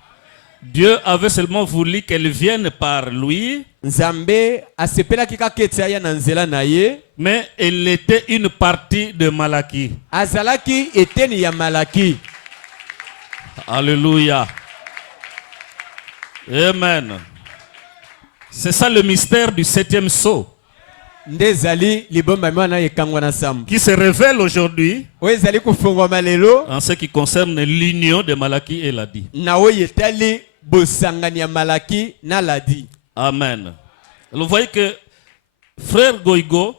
Dieu avait seulement voulu qu'elle vienne par lui, Nzambe asepelaki kaka ete aya na nzela na ye, mais elle était une partie de Malaki. azalaki eteni ya Malaki. Alléluia. Amen. C'est ça le mystère du 7e sceau Nde ezali libomba mwana ekangwa na sambo qui se révèle aujourd'hui oyo ezali kofungwama lelo en ce qui concerne l'union de Malaki et Ladi. na oyo etali bosangani ya Malaki na Ladi. Amen. Vous voyez que frère Goigo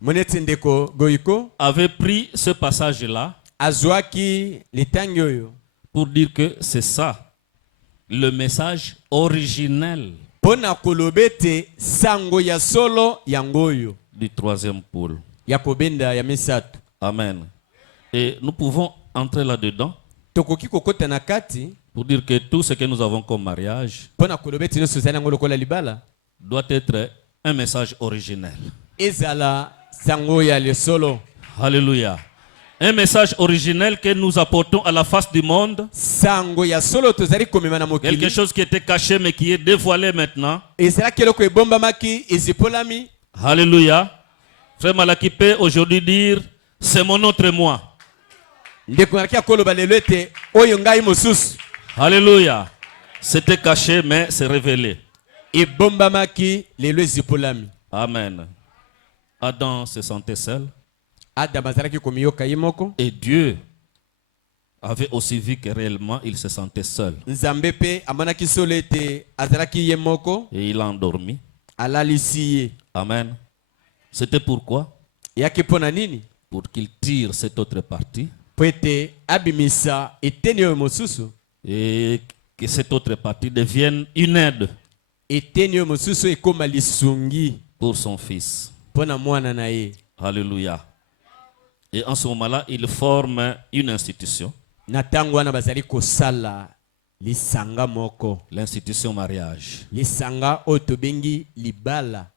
Moneti ndeko Goiko avait pris ce passage-là azwaki litangi oyo pour dire que c'est ça le message originel mpona koloba ete sango ya solo yango oyo du 3e pôle. ya kobenda ya misato. Amen. Et nous pouvons entrer là-dedans Tokoki kokota na kati pour dire que tout ce que nous avons comme mariage mpona koloba ete nyonso ezali yango lokola libala doit être un message originel. ezala sango ya lesolo. Alléluia. Un message originel que nous apportons à la face du monde. Sango ya solo tozali komema na Quelque mokili chose qui était caché mais qui est dévoilé maintenant. ezalaki eloko ebombamaki ezipolami. Alléluia. Frère Malaki peut aujourd'hui dire, c'est mon autre moi. Ndeko nalaki akoloba lelo ete oyo ngai mosusu. Alléluia. C'était caché mais c'est révélé. Ebombamaki lelo ezipolami. Amen. Adam se sentait seul. Adam azalaki komiyoka ye moko. Et Dieu avait aussi vu que réellement il se sentait seul. Nzambe pe amonaki solo ete azalaki ye moko. Et il a endormi. Alalisi ye. Amen. C'était pourquoi? Yaki mpona nini? Pour qu'il tire cette autre partie. Po ete abimisa eteni oyo mosusu. Et que cette autre partie devienne une aide Eteni oyo mosusu ekoma lisungi pour son fils. mpona mwana na ye. Alléluia. Et en ce moment-là, il forme une institution. Na ntango wana bazali kosala lisanga moko. L'institution mariage. Lisanga oyo tobengi libala.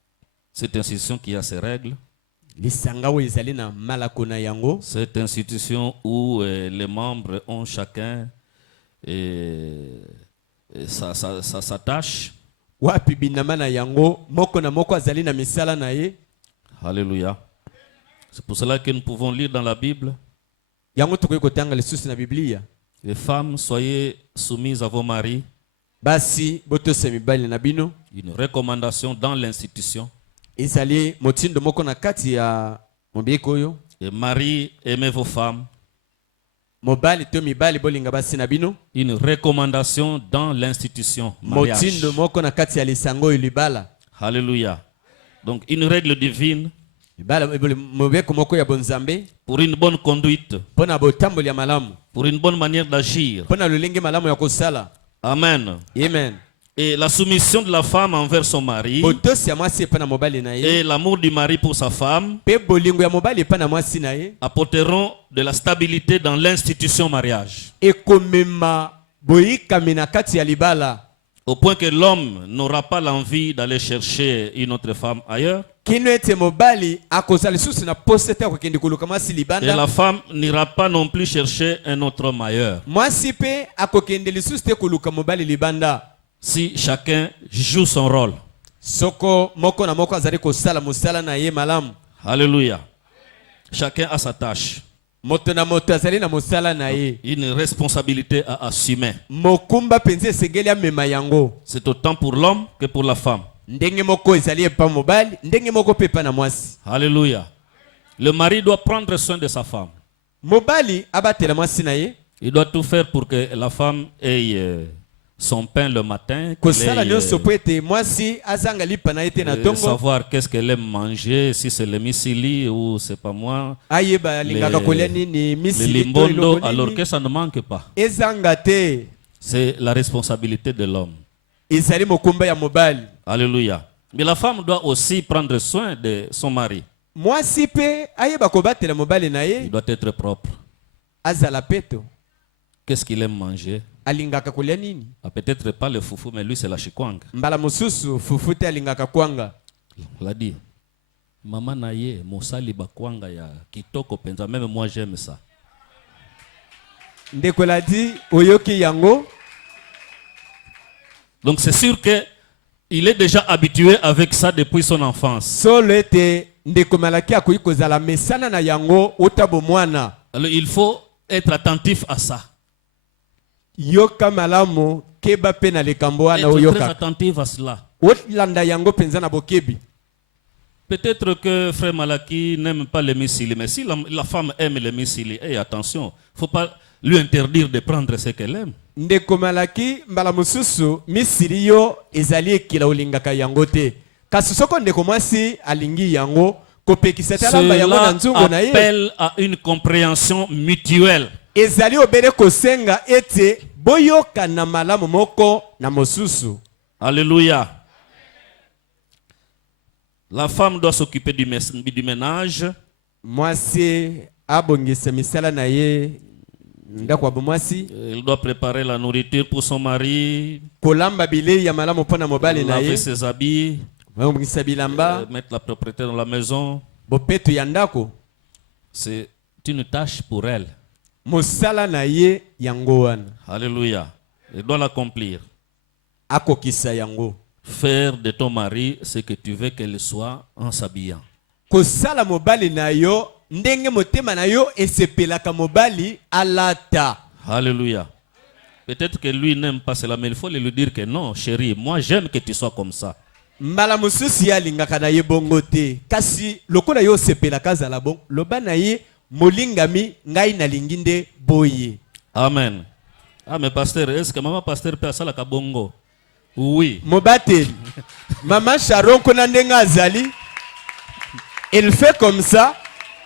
Cette institution qui a ses règles. Lisanga oyo ezali na malako na yango. Cette institution où les membres ont chacun sa tâche. Wapi binama na yango moko na moko azali na misala na ye. Alléluia. C'est pour cela que nous pouvons lire dans la Bible yango tokoki kotanga lisusu na Biblia. Les femmes, soyez soumises à vos maris. Basi botose mibali na bino. Une recommandation dans l'institution. Ezali motindo moko na kati ya mobeko oyo. Et maris, aimez vos femmes. Mobali to mibali bolinga basi na bino. Une recommandation dans l'institution. Mariage. Motindo moko na kati ya lisango oyo libala. Alléluia. Donc une règle divine. Mobeko moko ya bonzambe. Pour une bonne conduite. Pona botamboli ya malamu. Pour une bonne manière d'agir. Pona lolenge malamu ya kosala. Amen. Amen. Et la soumission de la femme envers son mari. Et l'amour du mari pour sa femme apporteront de la stabilité dans l'institution mariage. Au point que l'homme n'aura pas l'envie d'aller chercher une autre femme ailleurs. Et la femme n'ira pas non plus chercher un autre homme ailleurs. Si chacun joue son rôle. Alléluia. Chacun a sa tâche. Une responsabilité à assumer. C'est autant pour l'homme que pour la femme. Alléluia. Le mari doit prendre soin de sa femme. Il doit tout faire pour que la femme ait son pain le matin, savoir qu'est-ce qu'elle aime manger, si c'est le misili ou c'est pas moi, le limbondo, alors que ça ne manque pas. C'est la responsabilité de l'homme. Alléluia. Mais la femme doit aussi prendre soin de son mari. Il doit être propre. Qu'est-ce qu'il aime manger? Peut-être pas le foufou, mais lui c'est la chikwanga. Il a dit, maman naye, mosali bakwanga ya kitoko penza, même moi j'aime ça. Donc c'est sûr que il est déjà habitué avec ça depuis son enfance. Alors il faut être attentif à ça. Être très attentif à cela. Peut-être que frère Malaki n'aime pas les missiles, mais si la femme aime les missiles, attention, il ne faut pas lui interdire de prendre ce qu'elle aime. Cela appelle à une compréhension mutuelle. Alléluia. La femme doit s'occuper du ménage. Elle doit préparer la nourriture pour son mari, laver ses habits, mettre la propreté dans la maison. C'est une tâche pour elle. Alléluia. Elle doit l'accomplir. Faire de ton mari ce que tu veux qu'elle soit en s'habillant. Alléluia. Peut-être que lui n'aime pas cela, mais il faut lui dire que non, chérie, moi j'aime que tu sois comme ça. Amen. Ah, mais pasteur, est-ce que maman pasteur peut faire la kabongo? Oui. Maman Sharon konandenga azali. Elle fait comme ça.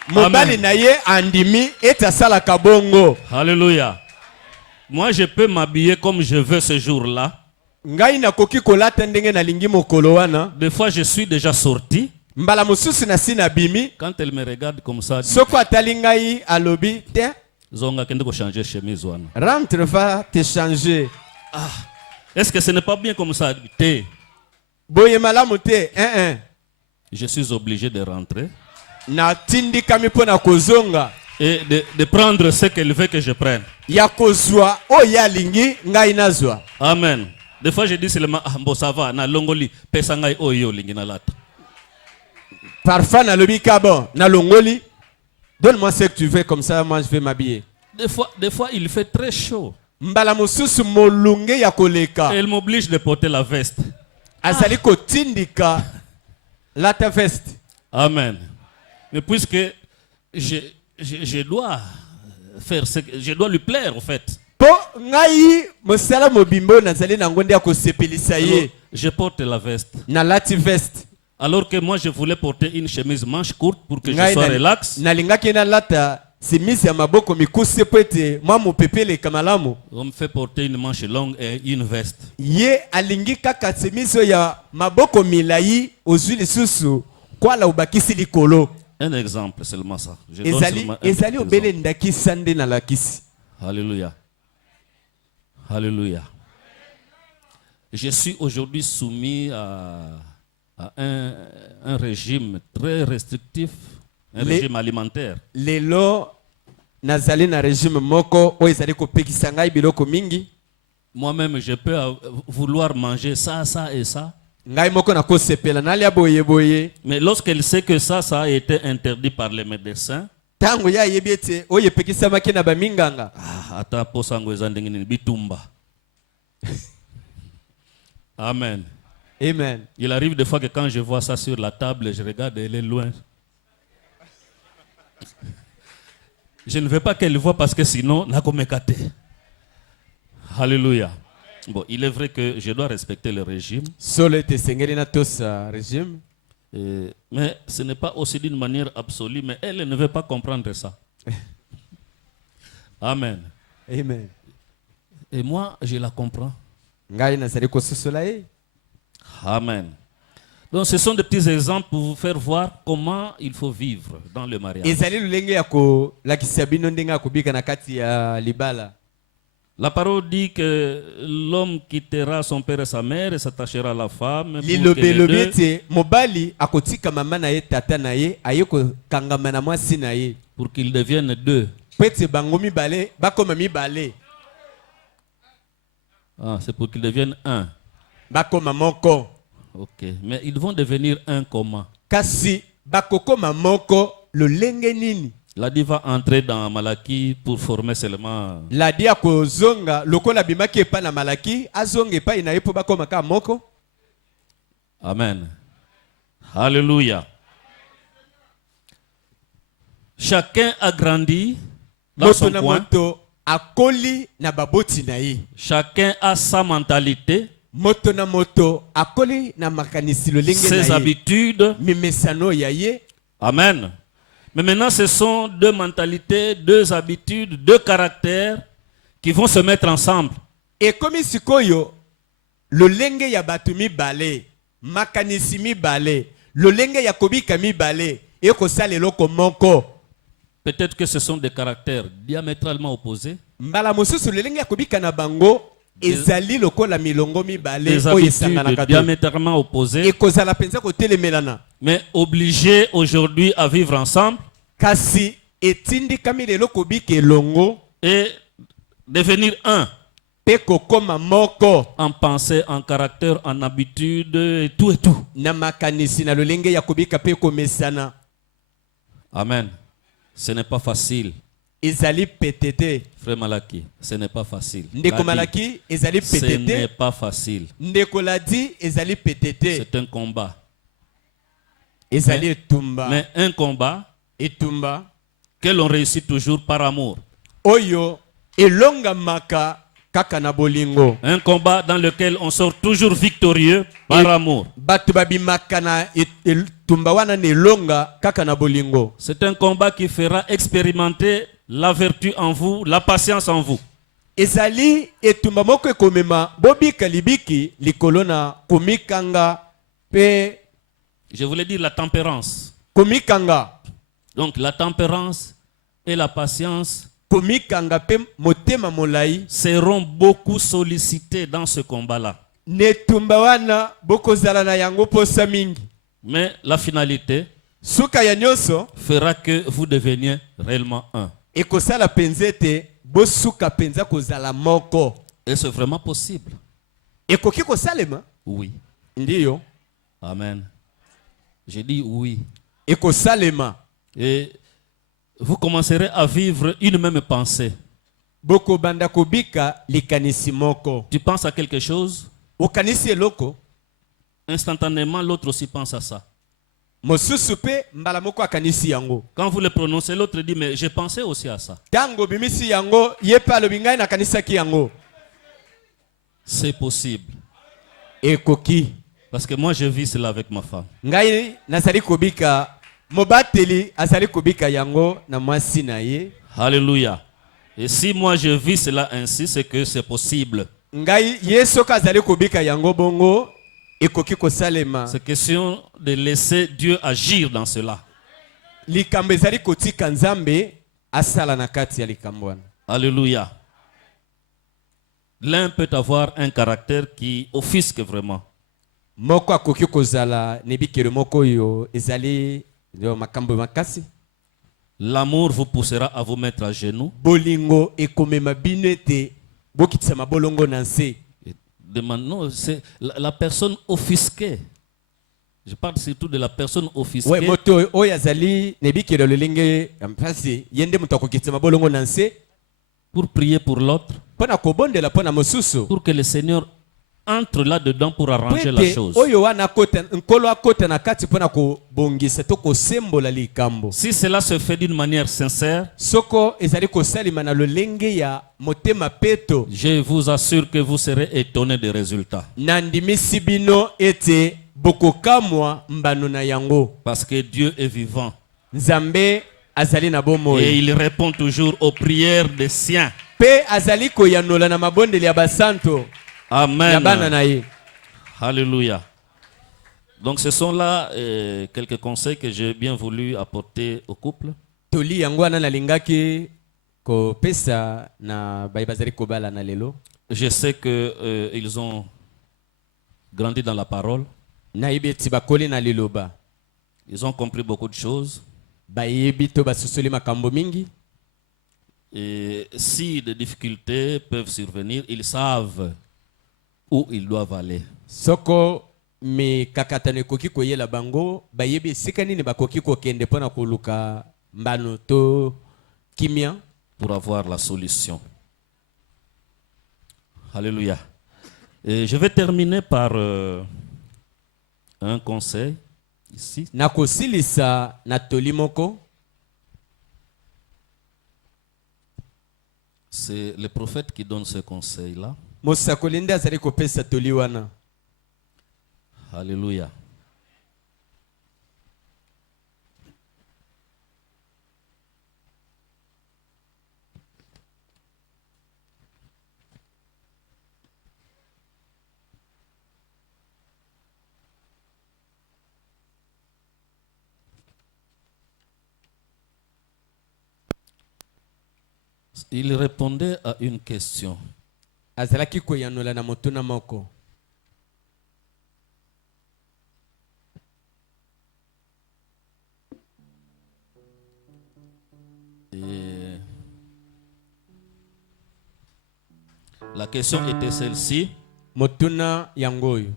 Mobali naye andimi eta sala kabongo. Alléluia. Moi je peux m'habiller comme je veux ce jour-là. Ngai nakoki kolata ndenge nalingi mokolo wana. Des fois je suis déjà sorti. Mbala mususu na sina bimi. Quand elle me regarde comme ça. Soko atali ngai alobi te. Zonga kende ko changer chemise wana. Rentre va te changer. Ah. Est-ce que ce n'est pas bien comme ça? Te. Boye malamu te. Je suis obligé de rentrer. Na tindi kami pona kozonga. Et de prendre ce qu'elle veut que je prenne. Ya kozwa o ya lingi ngai nazwa. Amen. Des fois je dis seulement bon ça va na longoli pesa ngai oyo lingi na lata. Parfois na lobi kabo na longoli. Donne-moi ce que tu veux, comme ça, moi, je vais m'habiller. Des fois, il fait très chaud. Mbala mususu molunge ya koleka. Et il m'oblige de porter la veste. Azali kotindika lata veste. Amen. Mais puisque je dois faire ce que je dois lui plaire, en fait. Po ngai mosala mobimbo nazali na ngonde ya kosepelisa ye. Je porte la veste. Na lati veste. Alors que moi, je voulais porter une chemise manche courte pour que je sois relax. Nalingaki na lata simisi ya maboko mikuse pwete mwa mopepele kamalamu. On me fait porter une manche longue et une veste. Ye alingi kaka semiso ya maboko milayi ozwi lisusu kwala ubakisi likolo. Un exemple seulement ça. Je donne seulement un Ezali exemple. obele ndaki sande na lakisi. Alléluia. Alléluia. Je suis aujourd'hui soumis à un régime très restrictif, régime alimentaire. Lelo nazali na régime moko o ezali kopekisa ngai biloko mingi. Moi-même, je peux vouloir manger ça et ça. Ngai moko na kosepela nalia boye boye. Mais lorsqu'elle sait que ça a été interdit par les médecins, Tango ya yebiete o yepekisa makina ba minganga. ata posango ezandenge ni bitumba. Amen. Amen. Il arrive des fois que quand je vois ça sur la table, je regarde, elle est loin. Je ne veux pas qu'elle voie parce que sinon, n'a comme écarté. Alléluia. Bon, il est vrai que je dois respecter le régime. Solo te sengeli na tosa régime. Mais ce n'est pas aussi d'une manière absolue, mais elle ne veut pas comprendre ça. Amen. Amen. Et moi, je la comprends. Ngai nazali kosusola ye. Amen. Donc ce sont des petits exemples pour vous faire voir comment il faut vivre dans le mariage. Ezali lulenge ya ko lakisa bino ndenge ya kobika na kati ya libala. La parole dit que l'homme quittera son père et sa mère et s'attachera à la femme. Pour que Lilobe les deux, lobete mobali akotika mama na ye tata na ye aye ko kangama na mwasi na ye. pour qu'ils deviennent deux. Pete bango mibale bakoma mibale. Ah, c'est pour qu'ils deviennent un. Bakoma moko. Ok. Mais ils vont devenir un comment? Kasi bakokoma moko lolenge nini? La dit va entrer dans Malaki pour former seulement. La dia ko zonga lokola bimaki epa na Malaki azonge pa ina yepo bakoma ka moko. Amen. Alléluia. Chacun a grandi dans son Moto na coin. moto akoli na baboti na ye. Chacun a sa mentalité, Moto na moto akoli na makanisi lolenge na ses ye. habitudes. Mimesano ya ye. Amen. Mais maintenant, ce sont deux mentalités, deux habitudes, deux caractères qui vont se mettre ensemble. Et comme sikoyo lolenge ya batu mibale, makanisi mibale, lolenge ya kobika mibale, e ko sala eloko moko. Peut-être que ce sont des caractères diamétralement opposés, Mbala mosusu lolenge ya kobika na bango ezali lokola milongo mibale des oyo habitudes esanganaka te. diamétralement opposées, Ekozala penza kotelemelana. mais obligés aujourd'hui à vivre ensemble Kasi etindikami lelo kobika elongo et devenir un pe kokoma moko en pensée, en caractère, en habitude et tout et tout. na makanisi na lolenge ya kobika pe komesana. Amen. Ce n'est pas facile, Ezali petete. frère Malaki. Ce n'est pas facile. Ndeko L'a dit. Malaki ezali Ce n'est petete. pas facile. Ndeko ladi ezali petete. C'est un combat. Ezali etumba. Mais un combat Etumba que l'on réussit toujours par amour. oyo elonga maka kaka na bolingo. Un combat dans lequel on sort toujours victorieux par amour. Batu babimaka na etumba wana ne elonga kaka na bolingo. C'est un combat qui fera expérimenter la vertu en vous, la patience en vous. Ezali etumba moko ekomema bobika libiki likolo na komikanga pe Je voulais dire la tempérance. komikanga. Donc la tempérance et la patience Komikanga pe motema molai. seront beaucoup sollicités dans ce combat-là. Netumba wana bokozala na yango posa mingi. Mais la finalité Suka ya nyonso fera que vous deveniez réellement un. ekosala penzete bosuka penza kozala moko. Et c'est vraiment possible. Ekoki kosalema? Oui. Ndiyo. Amen. J'ai dit oui. Ekosalema. Et vous commencerez à vivre une même pensée. boko banda kobika likanisi moko. Tu penses à quelque chose, Okanisi eloko. instantanément l'autre aussi pense à ça. Mosusu pe mbala moko akanisi yango. Quand vous le prononcez, l'autre dit, mais j'ai pensé aussi à ça. Tango bimisi yango yepe alobi ngai nakanisaki yango. C'est possible. Ekoki. Parce que moi, je vis cela avec ma femme. Ngai nazali kobika mobateli azali kobika yango na mwasi na ye. Alléluia. Et si moi je vis cela ainsi, c'est que c'est possible. Ngai yeso kazali kobika yango bongo ekoki kosalema. C'est question de laisser Dieu agir dans cela. Likambo ezali kotika nzambe asala na kati ya likambo wana. Alléluia. L'un peut avoir un caractère qui offusque vraiment. Moko akoki kozala nebikelo moko yo ezali yo makambo makasi. L'amour vous poussera à vous mettre à genoux. Bolingo ekomema bino ete bokitisa mabolongo na nse. Non, c'est la personne offusquée. Je parle surtout de la personne offusquée. Ouais, moto oyo azali nebikelo lelenge mpasi yende muto akokitisa mabolongo na nse. Pour prier pour l'autre. Pona kobondela pona mosusu. Pour que le Seigneur entre là-dedans pour arranger la chose. Oyo wana kota nkolo akota na kati pona kobongisa to kosembola likambo. Si cela se fait d'une manière sincère, soko ezali kosalima na lolenge ya motema peto, je vous assure que vous serez étonnés des résultats. Nandimisi bino ete bokokamwa mbano na yango. Parce que Dieu est vivant. Nzambe azali na bomoi. Et il répond toujours aux prières des siens. Pe azali koyanola na mabondeli ya basanto. Amen. Alléluia. Donc ce sont là quelques conseils que j'ai bien voulu apporter au couple. Toli yango wana nalingaki ko pesa na baibazali kobala na lelo. Je sais que ils ont grandi dans la parole. Na ibeti bakoli na liloba. Ils ont compris beaucoup de choses. Bayebi to basusuli makambo mingi. Et si des difficultés peuvent survenir, ils savent où ils doivent aller. Soko me kakatane koki koyela bango bayebi esika nini bakoki kokende pona koluka mbano to kimia pour avoir la solution. Alléluia. Et je vais terminer par un conseil ici. Nakosilisa na tolimoko. C'est le prophète qui donne ce conseil-là. Mosakolinde azali kopesa toliwana. Alléluia. Il répondait à une question. Azalaki koyanola na motuna moko. Et la question était celle-ci. Motuna yangoyo.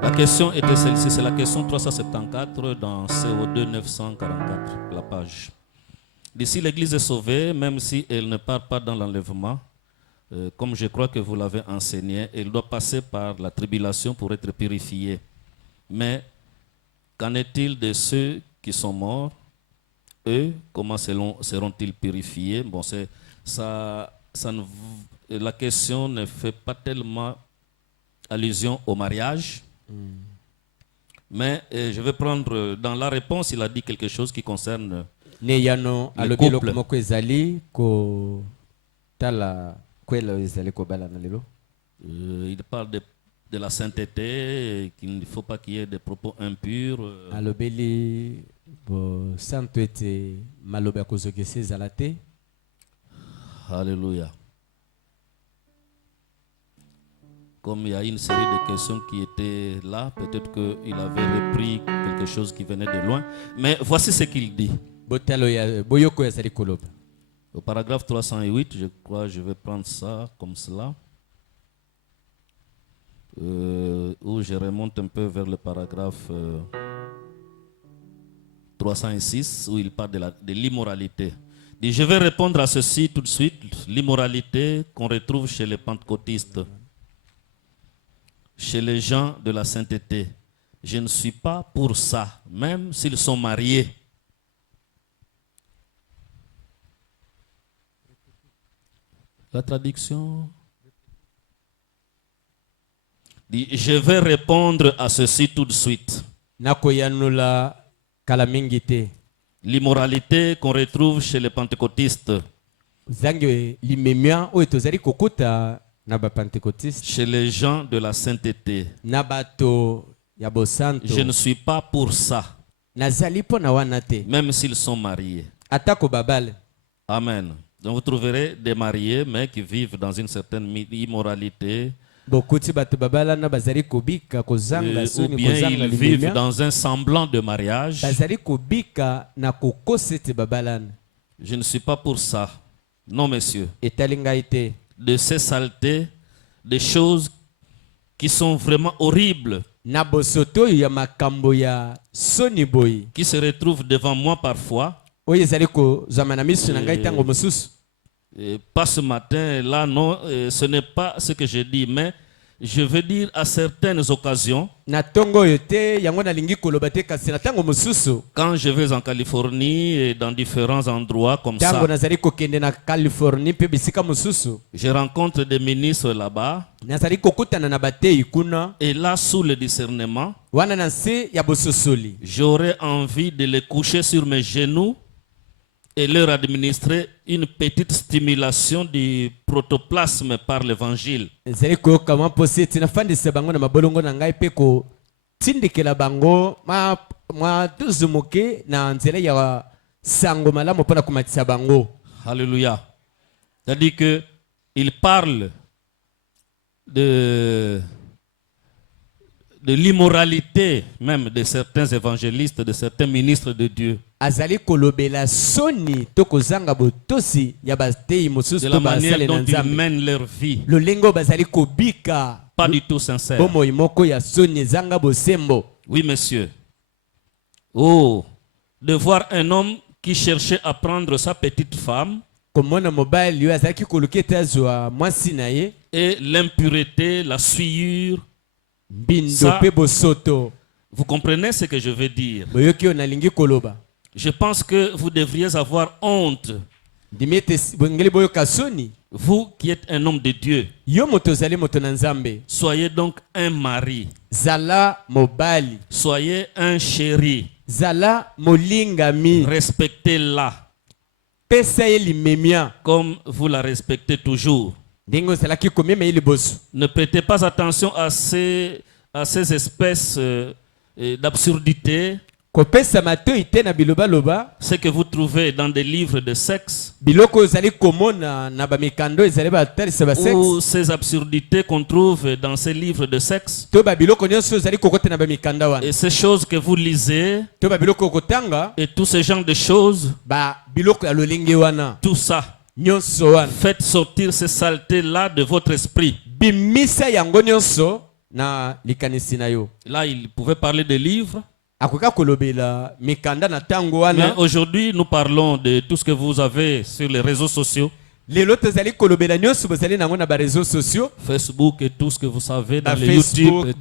La question était celle-ci, c'est la question 374 dans CO2 944, la page. D'ici l'Église est sauvée, même si elle ne part pas dans l'enlèvement, comme je crois que vous l'avez enseigné, elle doit passer par la tribulation pour être purifiée. Mais qu'en est-il de ceux qui sont morts? Eux, comment seront-ils purifiés? Bon, la question ne fait pas tellement allusion au mariage. Mais je vais prendre dans la réponse, il a dit quelque chose qui concerne le couple. Il parle de la sainteté, qu'il ne faut pas qu'il y ait des propos impurs. Alléluia. comme il y a une série de questions qui étaient là, peut-être qu'il avait repris quelque chose qui venait de loin. Mais voici ce qu'il dit. Au paragraphe 308, je crois, je vais prendre ça comme cela. Où je remonte un peu vers le paragraphe 306, où il parle de l'immoralité. Il dit, je vais répondre à ceci tout de suite. L'immoralité qu'on retrouve chez les pentecôtistes, chez les gens de la sainteté. Je ne suis pas pour ça, même s'ils sont mariés. La traduction dit, je vais répondre à ceci tout de suite. L'immoralité qu'on retrouve chez les pentecôtistes, chez les gens de la sainteté. Je ne suis pas pour ça, même s'ils sont mariés. Amen. Donc vous trouverez des mariés, mais qui vivent dans une certaine immoralité. Ou bien ils vivent dans un semblant de mariage. Je ne suis pas pour ça. Non, monsieur. De ces saletés, des choses qui sont vraiment horribles, qui se retrouvent devant moi parfois. Et pas ce matin, là, non, ce n'est pas ce que je dis, mais je veux dire à certaines occasions, quand je vais en Californie et dans différents endroits comme ça, je rencontre des ministres là-bas, et là, sous le discernement, j'aurais envie de les coucher sur mes genoux et leur administrer une petite stimulation du protoplasme par l'évangile. Alléluia. C'est-à-dire qu'il parle de l'immoralité même de certains évangélistes, de certains ministres de Dieu. De la manière dont ils mènent leur vie. Pas du tout sincère. Oui, monsieur. Oh, de voir un homme qui cherchait à prendre sa petite femme et l'impureté, la souillure. Ça, vous comprenez ce que je veux dire? Je pense que vous devriez avoir honte. Vous qui êtes un homme de Dieu, soyez donc un mari. Soyez un chéri. Respectez-la comme vous la respectez toujours. Ne prêtez pas attention à ces espèces d'absurdités. Ce que vous trouvez dans des livres de sexe, ou ces absurdités qu'on trouve dans ces livres de sexe, et ces choses que vous lisez, et tous ces genres de choses, tout ça, faites sortir ces saletés-là de votre esprit. Là, il pouvait parler de livres. Mais aujourd'hui, nous parlons de tout ce que vous avez sur les réseaux sociaux. Facebook et tout ce que vous savez dans les YouTube.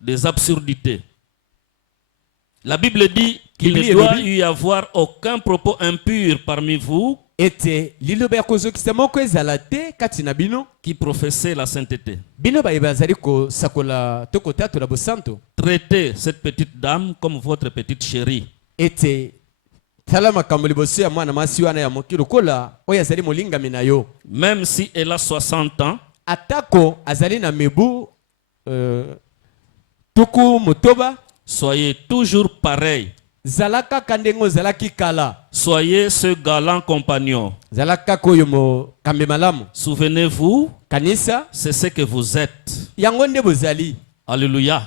Des absurdités. La Bible dit qu'il ne doit y avoir aucun propos impur parmi vous qui professez la sainteté. Traitez cette petite dame comme votre petite chérie. Même si elle a 60 ans, soyez toujours pareil. zalaka kandengo zalaki kala. Soyez ce galant compagnon. Zalaka koyo mo kambe malamu. Souvenez-vous, Kanisa c'est ce que vous êtes. yango nde bozali. Alléluia.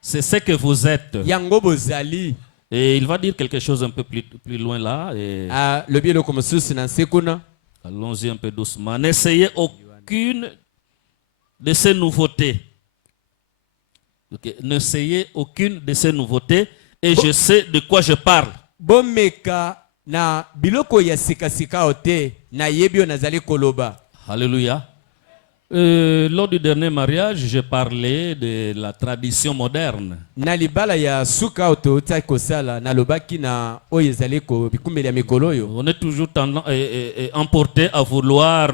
C'est ce que vous êtes. Yango bozali. Et il va dire quelque chose un peu plus loin là. Et Le bielo comme sous na sekuna. allons-y un peu doucement. N'essayez aucune de ces nouveautés. Okay. N'essayez aucune de ces nouveautés. Et je sais de quoi je parle. Bomeka na biloko ya sika ote na yebio nazali koloba. Alléluia. Lors du dernier mariage, j'ai parlé de la tradition moderne. Na libala ya suka oto kosala na lobaki na oyezali ko bikumbeli ya mikolo yo. On est toujours emporté à vouloir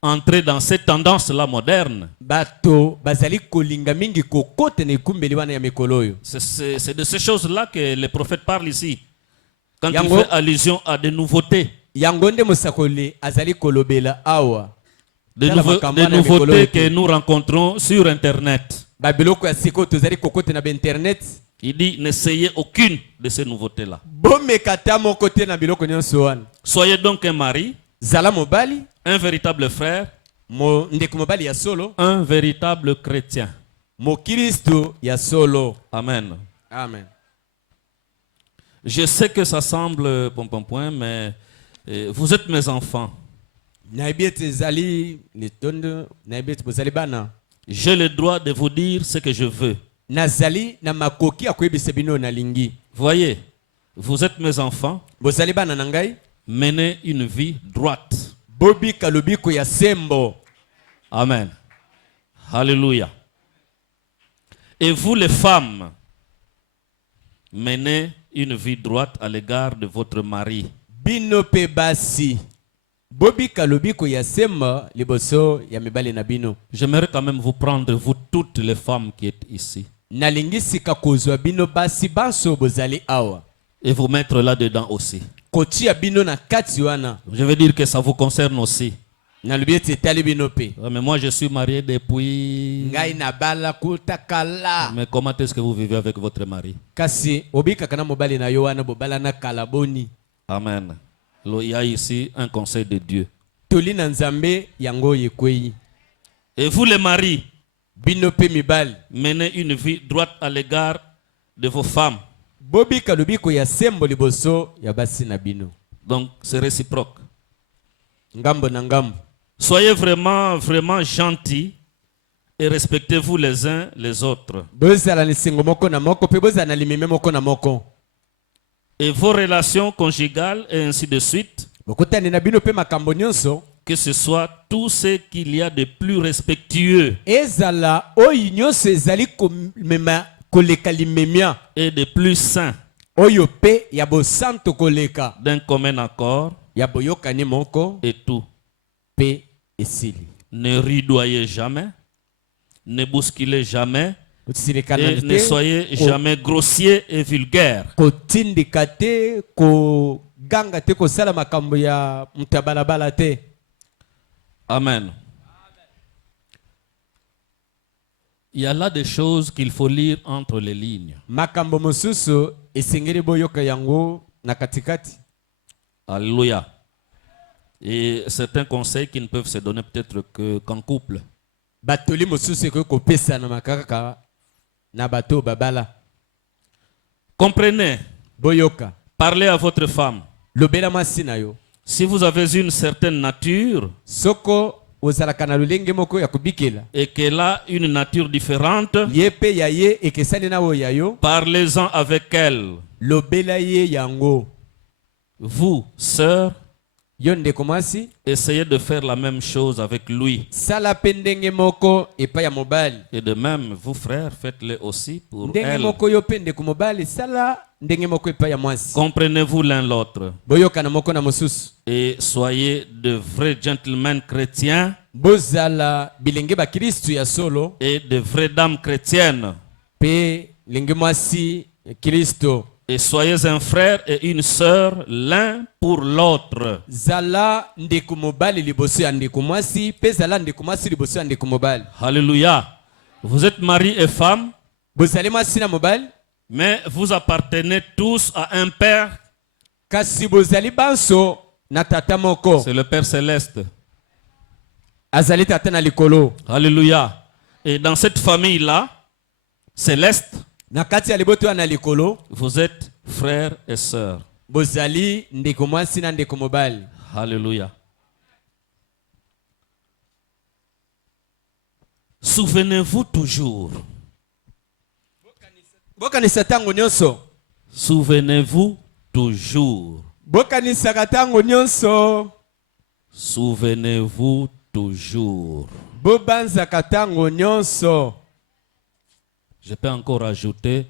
entrer dans cette tendance-là moderne. Bato bazali kolinga mingi kokote na ikumbeli wana ya mikolo yo. C'est de ces choses-là que le prophète parle ici. Quand il fait allusion à des nouveautés. Yangonde musakoli azali kolobela awa. Des nouveautés que nous rencontrons sur Internet. Il dit, n'essayez aucune de ces nouveautés-là. Soyez donc un mari, un véritable frère, un véritable chrétien. Amen. Amen. Je sais que ça semble point, mais vous êtes mes enfants. J'ai le droit de vous dire ce que je veux. Voyez, vous êtes mes enfants. Menez une vie droite. Amen. Alléluia. Et vous les femmes, menez une vie droite à l'égard de votre mari. J'aimerais quand même vous prendre, vous toutes les femmes qui êtes ici, et vous mettre là-dedans aussi. Je veux dire que ça vous concerne aussi. Mais moi je suis marié depuis. Mais comment est-ce que vous vivez avec votre mari? Amen. Il y a ici un conseil de Dieu. Et vous les maris, menez une vie droite à l'égard de vos femmes. Donc c'est réciproque. Soyez vraiment, vraiment gentils et respectez-vous les uns les autres. Et vos relations conjugales et ainsi de suite, que ce soit tout ce qu'il y a de plus respectueux et de plus sain, d'un commun accord et tout. Ne ridoyez jamais, ne bousculez jamais, et ne soyez jamais grossier et vulgaire. Amen. Il y a là des choses qu'il faut lire entre les lignes. Alléluia. Et certains conseils qui ne peuvent se donner peut-être qu'en couple. Comprenez. Parlez à votre femme. Si vous avez une certaine nature et qu'elle a une nature différente, parlez-en avec elle. Vous, sœurs, essayez de faire la même chose avec lui. Et de même, vous frères, faites-le aussi pour elle. Comprenez-vous l'un l'autre. Et soyez de vrais gentlemen chrétiens et de vraies dames chrétiennes. Et soyez un frère et une sœur l'un pour l'autre. Alléluia. Vous êtes mari et femme. Mais vous appartenez tous à un Père. kasi bozali banso na tata moko C'est le Père céleste. azali tata na likolo. Alléluia. Et dans cette famille-là, céleste, Na kati ya liboto na likolo vous êtes frères et sœurs. bozali ndeko mwasi na ndeko mobali. Alléluia. Souvenez-vous toujours. Bokanisa tango nyonso. Souvenez-vous toujours. Bokanisaka tango nyonso. Souvenez-vous toujours. Bobanzaka tango nyonso. Je peux encore ajouter,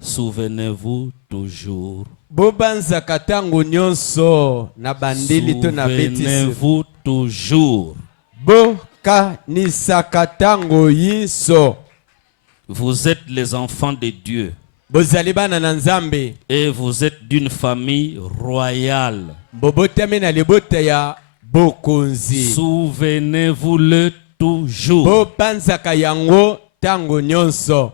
souvenez-vous toujours. Bobanzaka tango nyonso na bandeli to na betisi. Souvenez-vous toujours. Bokanisaka tango yiso. Vous êtes les enfants de Dieu. Bozali bana na Nzambe. Et vous êtes d'une famille royale. Bobotami na libota ya bokonzi. Souvenez-vous-le toujours. Bobanzaka yango tango nyonso.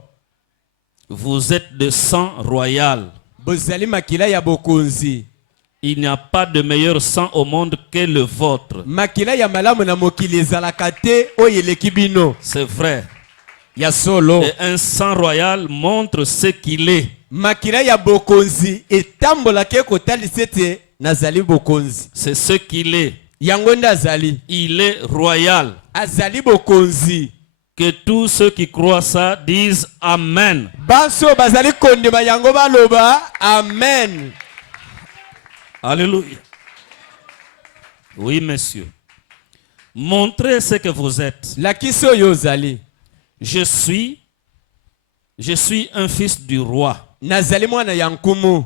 Vous êtes de sang royal. Bozali makila ya bokonzi. Il n'y a pas de meilleur sang au monde que le vôtre. Makila ya malamu na mokili ezalaka te oyo eleki bino. C'est vrai. Ya solo. Et un sang royal montre ce qu'il est. Makila ya bokonzi etambolaka ekotalisa ete nazali bokonzi. C'est ce qu'il est. Yango nde azali. Il est royal. Azali bokonzi. Que tous ceux qui croient ça disent Amen. Banso bazali kondima yango baloba amen. Alléluia. Oui, monsieur. Montrez ce que vous êtes. Lakisi oyo ozali. Je suis un fils du roi. Nazali mwana ya nkumu.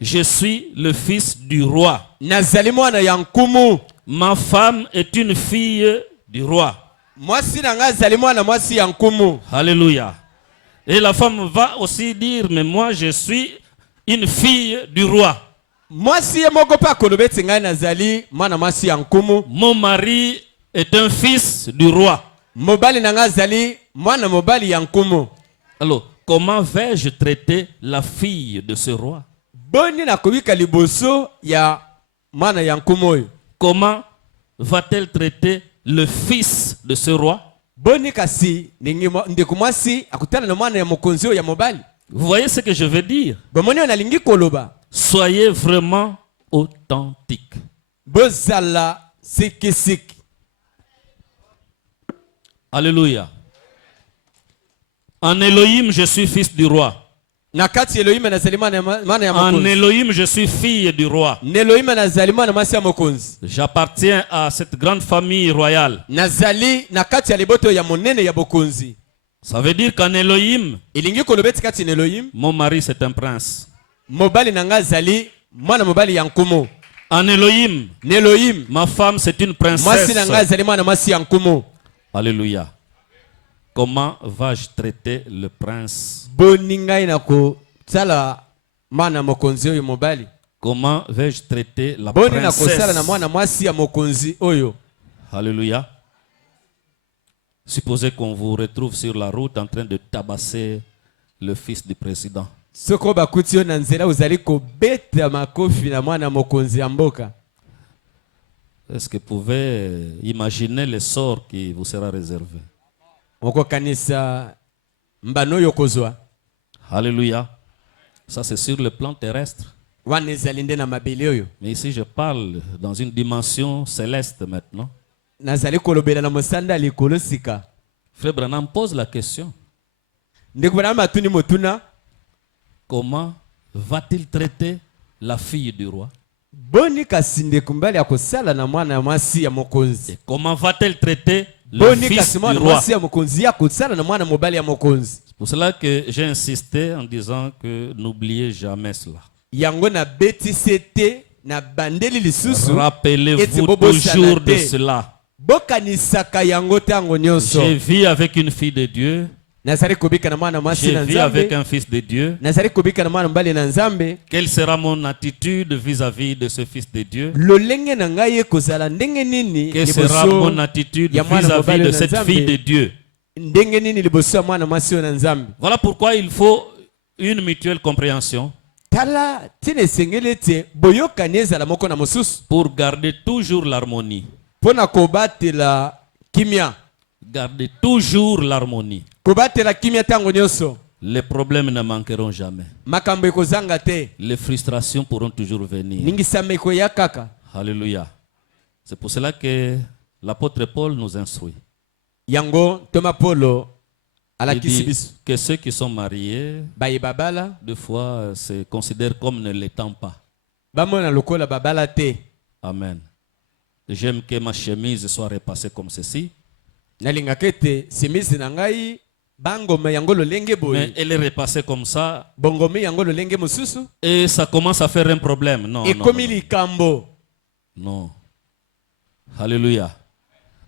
Je suis le fils du roi. Nazali mwana ya nkumu. Ma femme est une fille du roi. Mwasi na nga azali mwana mwasi ya nkumu. Alléluia. Et la femme va aussi dire, mais moi je suis une fille du roi. Mwasi ye moko pa kolobeti ngai nazali mwana mwasi ya nkumu. Mon mari est un fils du roi. Mobali na nga azali mwana mobali ya nkumu. Alors, comment vais-je traiter la fille de ce roi? Boni na kobika liboso ya mwana ya nkumu oyo. Comment va-t-elle traiter le fils de ce roi? Boni kasi ndeko mwasi akutana na mwana ya mokonzi oyo ya mobali. Vous voyez ce que je veux dire? Bomoni onalingi koloba. Soyez vraiment authentique. Bozala sikisiki. Alléluia. En Elohim, je suis fils du roi. Nakati Elohim nazali mwana ya mokonzi. En Elohim, je suis fille du roi. Elohim nazali mwana mwasi ya mokonzi. J'appartiens à cette grande famille royale. Nazali nakati ya liboto ya monene ya bokonzi. Ça veut dire qu'en Elohim, Ilingi kolobeti kati na Elohim. mon mari c'est un prince. Mobali na nga azali mwana mobali ya nkumu. En Elohim, Elohim. ma femme c'est une Mwasi na nga princesse. azali mwana mwasi ya nkumu. Alléluia. Comment vais-je traiter le prince? Boni ngai na kosala mwana mokonzi oyo mobali. Comment vais-je traiter la Boni na kosala na princesse? mwana mwasi ya mokonzi oyo. Alléluia. Supposez qu'on vous retrouve sur la route en train de tabasser le fils du président. Soko bakuti yo na nzela uzali kobeta makofi na mwana mokonzi ya mboka. Est-ce que vous pouvez imaginer le sort qui vous sera réservé? Okokanisa mbano yo kozwa. Alléluia. Ça c'est sur le plan terrestre. Wana ezali nde na mabele oyo. Mais ici je parle dans une dimension céleste maintenant. Nazali kolobela na mosanda likolo sika. Frère Branham pose la question. Ndeko bana matuni motuna. Comment va-t-il traiter la fille du roi? Boni kasi ndeko mbali ya kosala na mwana ya mwasi ya mokonzi. Et comment va-t-elle traiter le Boni fils kasi du mwana roi? mwasi ya mokonzi ya kosala na mwana mobali ya mokonzi. C'est pour cela que j'ai insisté en disant que n'oubliez jamais cela. Yango na beti sete na bandeli lisusu. Rappelez-vous toujours de cela. Bokanisaka yango tango nyonso. J'ai vécu avec une fille de Dieu. Nazali kobika na mwana mwasi J'ai na vécu avec Nzambe. un fils de Dieu. Nazali kobika na mwana mbali na Nzambe. Quelle sera mon attitude vis-à-vis de ce fils de Dieu? Lolenge na ngai ekozala ndenge nini Quelle sera mon attitude ya mwana vis-à-vis mobali de na cette Nzambe? fille de Dieu? Ndenge nini liboso ya mwana mwasi oyo na Nzambe. Voilà pourquoi il faut une mutuelle compréhension tala tina esengeli ete boyokani ezala moko na mosusu pour garder toujours l'harmonie. mpo na kobatela kimia. Garder toujours l'harmonie. Kobatela kimia ntango nyonso. Les problèmes ne manqueront jamais. Makambo ekozanga te. Les frustrations pourront toujours venir. Ningisama ekoya kaka. Alléluia. C'est pour cela que l'apôtre Paul nous instruit. Yango Thomas Paulo Il dit que ceux qui sont mariés, babala des fois, se considèrent comme ne l'étant pas. bamona lokola babala te. Amen. J'aime que ma chemise soit repassée comme ceci. Nalingaka ete simisi na ngai bangoma yango lolenge Mais boye. elle est repassée comme ça. Bongomi yango lolenge mosusu. Et ça commence à faire un problème. Non, non, Ekomi non. likambo. Non. Alléluia.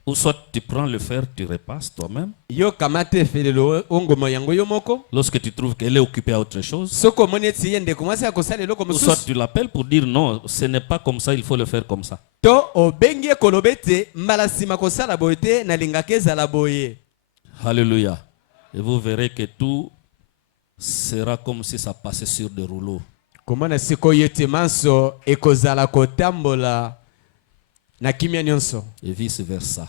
Ou soit tu prends le fer, tu repasses toi-même. Yo kamate felelo ongoma yango yo moko. Lorsque tu trouves qu'elle est occupée à autre chose. Soko moni eti yende komasa akosala eloko Ou soit mosusu. tu l'appelles pour dire non, ce n'est pas comme ça, il faut le faire comme ça. To obengi ekolobete mbala sima kosala boye te nalingaka ezala boye. Alléluia. Et vous verrez que tout sera comme si ça passait sur des rouleaux. Komona sikoyo ete manso ekozala kotambola na kimia nyonso. Et vice versa.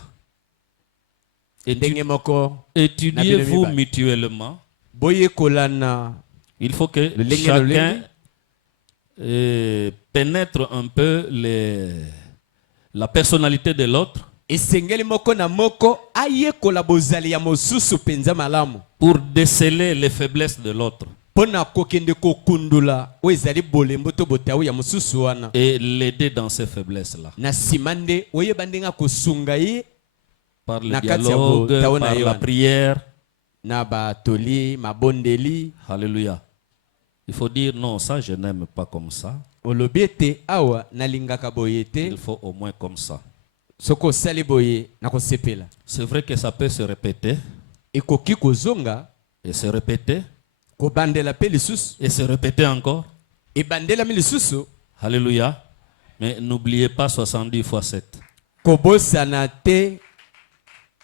Ndenge moko Étudiez-vous mutuellement. boye kolana. Il faut que Lenge chacun pénètre un peu la personnalité de l'autre Esengeli moko na moko ayekola bozali ya mosusu penza malamu. pour déceler les faiblesses de l'autre Pona kokende kokundula o ezali bolembo to botawu ya mosusu wana. et l'aider dans ces faiblesses-là. Na simande oyeba ndenga kosunga ye Par le Na kati ya dialogue, botawu na par ye la wana. prière. na batoli mabondeli. Alléluia. Il faut dire non, ça je n'aime pas comme ça. Olobi ete awa nalingaka boye te. Il faut au moins comme ça. Soko osali boye na kosepela. C'est vrai que ça peut se répéter Ekoki kozonga et se répéter kobandela pe lisusu. et se répéter encore. Ebandela mi lisusu. Alléluia. Mais n'oubliez pas 70 fois 7. Kobosana te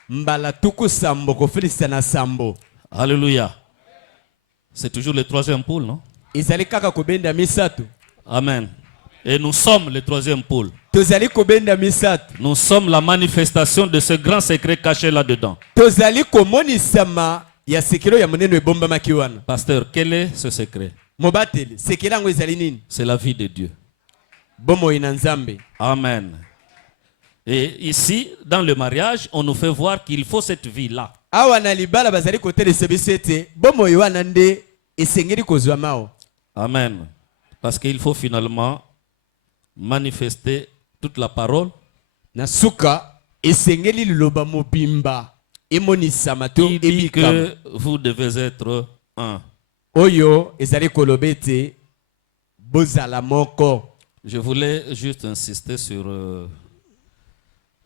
mbala tuku sambo kofilisa na sambo. Alléluia. C'est toujours le troisième pôle, non? Ezali kaka kobenda misato. Amen. Et nous sommes le troisième pôle. Tozali kobenda misato. Nous sommes la manifestation de ce grand secret caché là-dedans. Tozali komonisama ya sekelo ya moneno ebombamaki wana. Pasteur, quel est ce secret? Mobateli, sekelo yango ezali nini? C'est la vie de Dieu. Bomoi na Nzambe. Amen. Et ici, dans le mariage, on nous fait voir qu'il faut cette vie-là. Awa na libala bazali kotelesa biso ete bomoi wana nde esengeli kozwa mao. Amen. Parce qu'il faut finalement manifester toute la parole Na suka esengeli liloba mobimba emonisama to qui dit ebikama. que vous devez être un. Oyo ezali kolobete bozala moko. Je voulais juste insister sur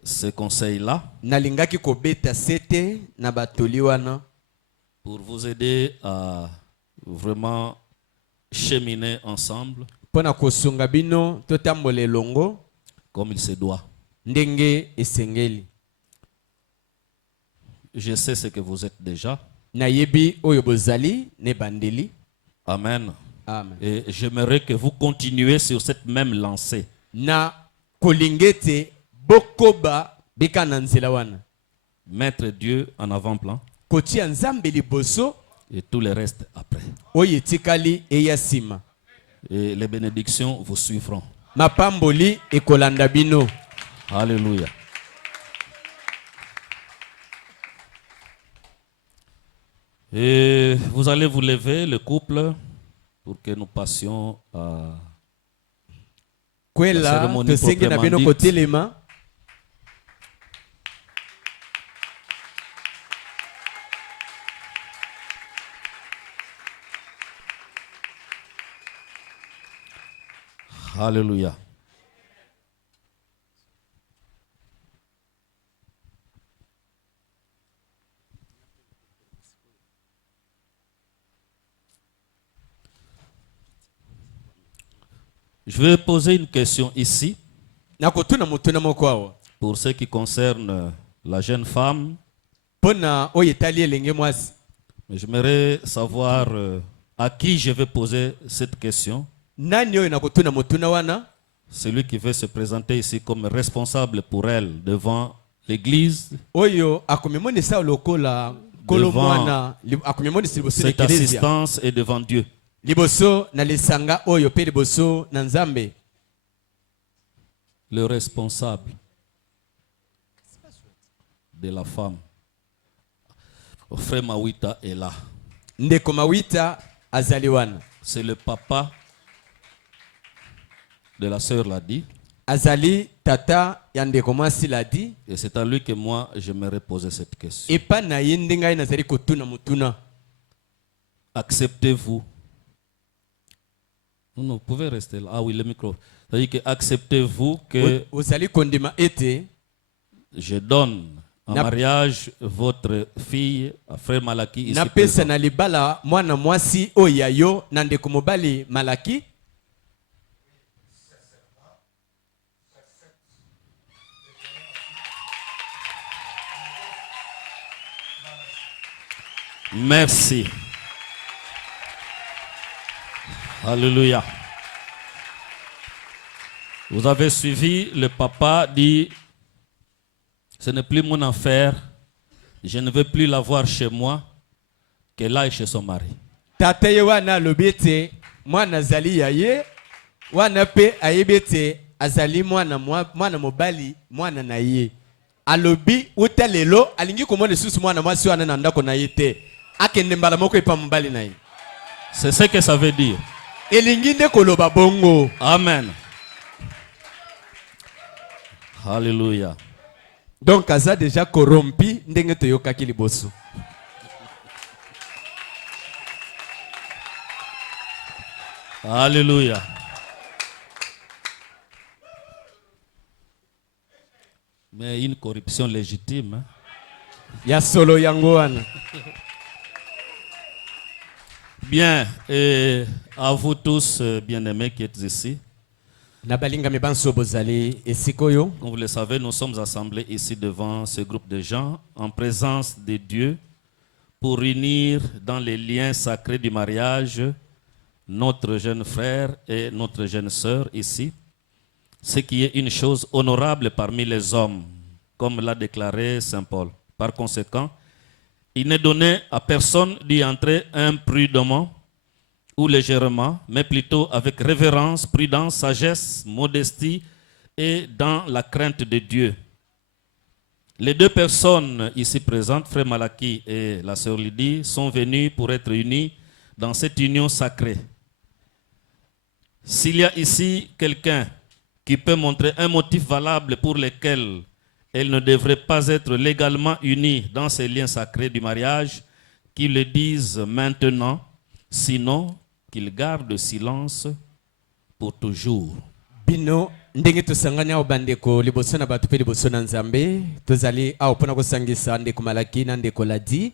ce conseil-là Nalingaki kobeta sete na batoli wana pour vous aider à vraiment cheminer ensemble pona kosunga bino totambola elongo comme il se doit. ndenge esengeli. Je sais ce que vous êtes déjà. Nayebi oyo bozali ne bandeli. Amen. Amen. Et j'aimerais que vous continuiez sur cette même lancée. Na kolingete bokoba bika na nzela wana. Mettre Dieu en avant-plan Kotia Nzambe liboso et tout le reste après. oyo etikali eya sima. Et les bénédictions vous suivront. Mapamboli ekolanda bino. Alléluia. Et vous allez vous lever, le couple, pour que nous passions à La Kwela cérémonie tosengi na bino proprement dite. kotelema. Alléluia. Je vais poser une question ici Nakotuna mutuna moko awa. pour ce qui concerne la jeune femme. Pona oyo etali elenge mwasi. Mais j'aimerais savoir À qui je vais poser cette question? Nani oyo nakotuna motuna wana? Celui qui veut se présenter ici comme responsable pour elle devant l'église, Oyo akomemonisa lokola kolo mwana akomemonisa liboso na cette eklezia. assistance est devant Dieu. Liboso na lisanga oyo pe liboso na Nzambe. Le responsable de la femme, frère Mawita, est là. Ndeko Mawita azali wana. C'est le papa de la sœur l'a dit. Azali tata ya ndeko mwasi l'a dit. Et c'est à lui que moi j'aimerais poser cette question. Epa na ye nde ngai nazali kotuna motuna. Acceptez-vous? Non, vous pouvez rester là. Ah oui, le micro. C'est-à-dire que acceptez-vous que Ozali kondima ete je donne en mariage votre fille à frère Malaki ici na pesa présent. na libala mwana mwasi oya yo na ndeko mobali Malaki? Merci. Alléluia. Vous avez suivi, le papa dit, ce n'est plus mon affaire, je ne veux plus la voir chez moi, qu'elle aille chez son mari. Tata ye wana lobete mwana zali ya ye wana pe ayebete azali mwana mobali mwana na ye. Alobi uta lelo alingi komona susu mwana mwasi wana na ndako na ye te. Akende mbala moko epa mobali na ye. C'est ce que ça veut dire. Elingi nde koloba bongo. Amen. Alléluia. Donc aza déjà corrompu ndenge toyokaki liboso. Alléluia. Mais une corruption légitime. Hein? Ya solo yango wana. Bien, et à vous tous, bien-aimés qui êtes ici. Nabalinga mebanso bozali esikoyo. Comme vous le savez, nous sommes assemblés ici devant ce groupe de gens en présence de Dieu pour unir dans les liens sacrés du mariage notre jeune frère et notre jeune sœur ici, ce qui est une chose honorable parmi les hommes, comme l'a déclaré Saint Paul. Par conséquent, il n'est donné à personne d'y entrer imprudemment ou légèrement, mais plutôt avec révérence, prudence, sagesse, modestie et dans la crainte de Dieu. Les deux personnes ici présentes, frère Malaki et la sœur Lydie, sont venues pour être unies dans cette union sacrée. S'il y a ici quelqu'un qui peut montrer un motif valable pour lequel elle ne devrait pas être légalement unie dans ces liens sacrés du mariage, qu'il le dise maintenant, sinon qu'il garde silence pour toujours. Bino ndenge tosangani au bandeko liboso na batu pe liboso na Nzambe tozali au pona kosangisa ndeko Malaki na ndeko Ladi.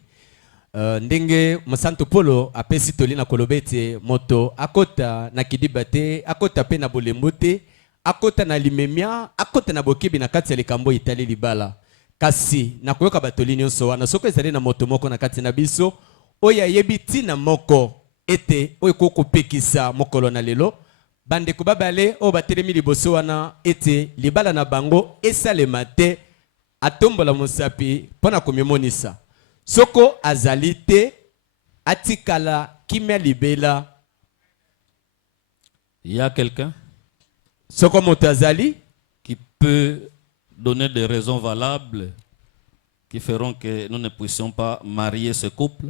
Ndenge Mosanto Polo apesi toli na kolobete moto akota na kidiba te, akota pe na bolembo te, akota na limemia, akota na bokebi na kati ya likambo itali libala. Kasi na koyoka batoli nyonso wana soko ezali na moto moko na kati na biso oya yebi tina moko ete oyo koko pekisa mokolo na lelo bandeko babale o batelemi liboso wana ete libala na bango esalema te atombola mosapi pona komimonisa. Soko azali te atikala kimia libela. Il y a quelqu'un Soko moto azali qui peut donner des raisons valables qui feront que nous ne puissions pas marier ce couple?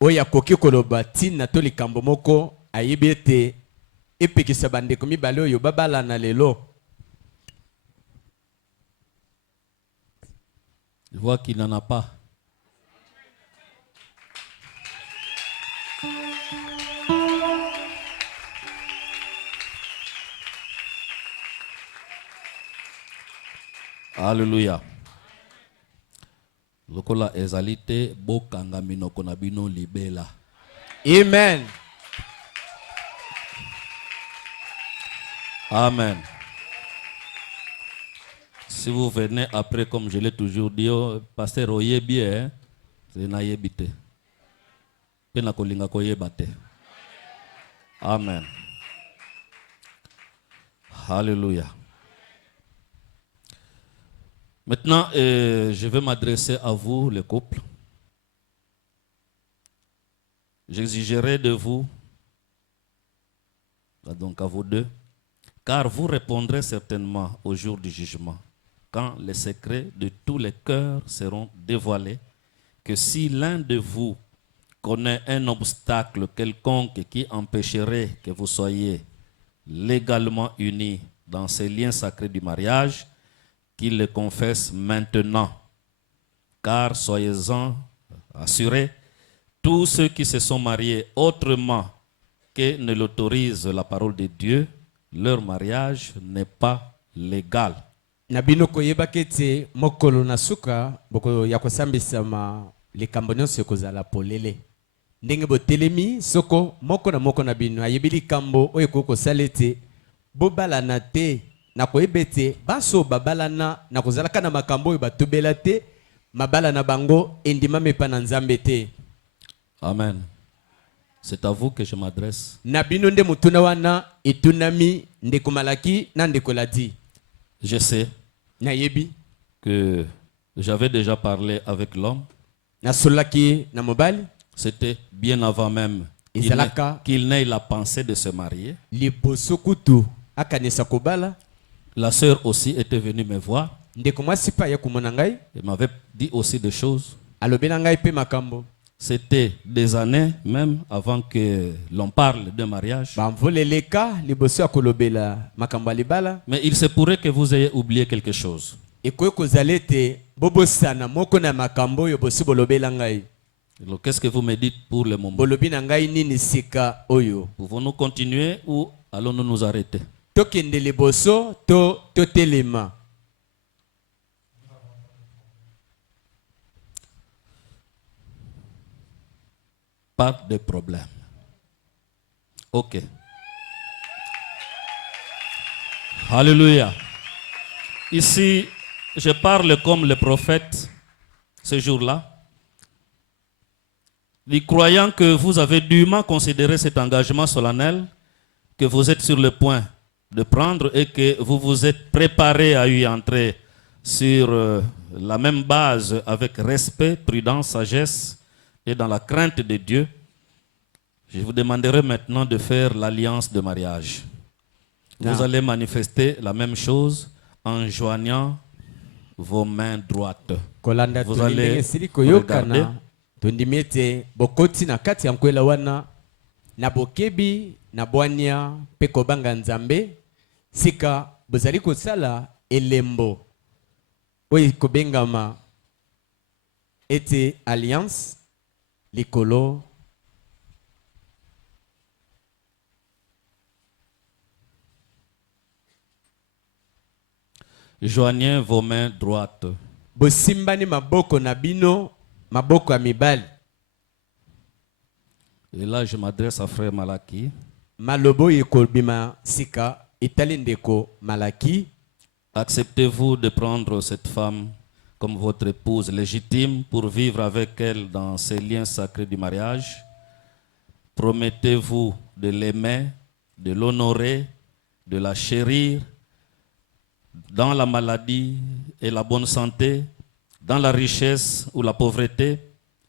oya koki koloba tina to likambo moko ayebi ete epekisa bandeko mibale oyo babala na lelo. Je vois qu'il n'en a pas. Alléluia. Lokola ezalite bokanga minoko na bino libela. Amen. Amen. Si vous venez après, comme je l'ai toujours dit, oh, pasteur Oyebi, c'est naïebité. pe na kolinga koyeba te. Amen. Alléluia. Maintenant, je vais m'adresser à vous, les couples. J'exigerai de vous, donc à vous deux, car vous répondrez certainement au jour du jugement, quand les secrets de tous les cœurs seront dévoilés, que si l'un de vous connaît un obstacle quelconque qui empêcherait que vous soyez légalement unis dans ces liens sacrés du mariage, qu'il le confesse maintenant. Car soyez-en assurés, tous ceux qui se sont mariés autrement que ne l'autorise la parole de Dieu, leur mariage n'est pas légal. Nabino koyeba kete mokolo na suka boko ya kosambisama likambo nyonso ekozala polele. Ndenge botelemi soko moko na bino ayebi likambo oyo kokosala ete bobalana te na koyeba ete baso babalana na kozalaka na makambo oyo batobela te mabala na bango endima mepa na Nzambe te. Amen. C'est à vous que je m'adresse. Nabino nde mutuna wana etunami ndeko Malaki na ndeko Ladi. Je sais Nayebi que j'avais déjà parlé avec l'homme. na solaki na mobali C'était bien avant même qu'il n'ait la pensée de se marier. liboso kutu akanisa kobala. La sœur aussi était venue me voir. Ndeko mwasi pa ya kumona ngai Elle m'avait dit aussi des choses. alobi na ngai pe makambo. C'était des années même avant que l'on parle de mariage. Bamvoleleka liboso ya kolobela makambo ya libala. Mais il se pourrait que vous ayez oublié quelque chose. Ekoki kozala ete bobosana moko na makambo oyo bosi bolobela ngai. Alors, qu'est-ce que vous me dites pour le moment? Bolobi na ngai nini sika oyo? Pouvons-nous continuer ou allons-nous nous arrêter? Tokende liboso to totelema. Pas de problème. Ok. Alléluia. Ici, je parle comme le prophète ce jour-là. Les croyants que vous avez dûment considéré cet engagement solennel que vous êtes sur le point de prendre et que vous vous êtes préparé à y entrer sur la même base avec respect, prudence, sagesse et dans la crainte de Dieu, je vous demanderai maintenant de faire l'alliance de mariage. Vous allez manifester la même chose en joignant vos mains droites. Vous allez regarder. Tondimete bokoti na kati ya nkwela wana na bokebi na bwania pe kobanga Nzambe sika bozali kosala elembo oyo kobengama ete alliance likolo joignez vos mains droites. Bosimbani maboko na bino maboko ya mibali. Et là, je m'adresse à frère Malaki. Malobo yekolbima sika etali ndeko Malaki. Acceptez-vous de prendre cette femme comme votre épouse légitime pour vivre avec elle dans ces liens sacrés du mariage? Promettez-vous de l'aimer, de l'honorer, de la chérir dans la maladie et la bonne santé, dans la richesse ou la pauvreté,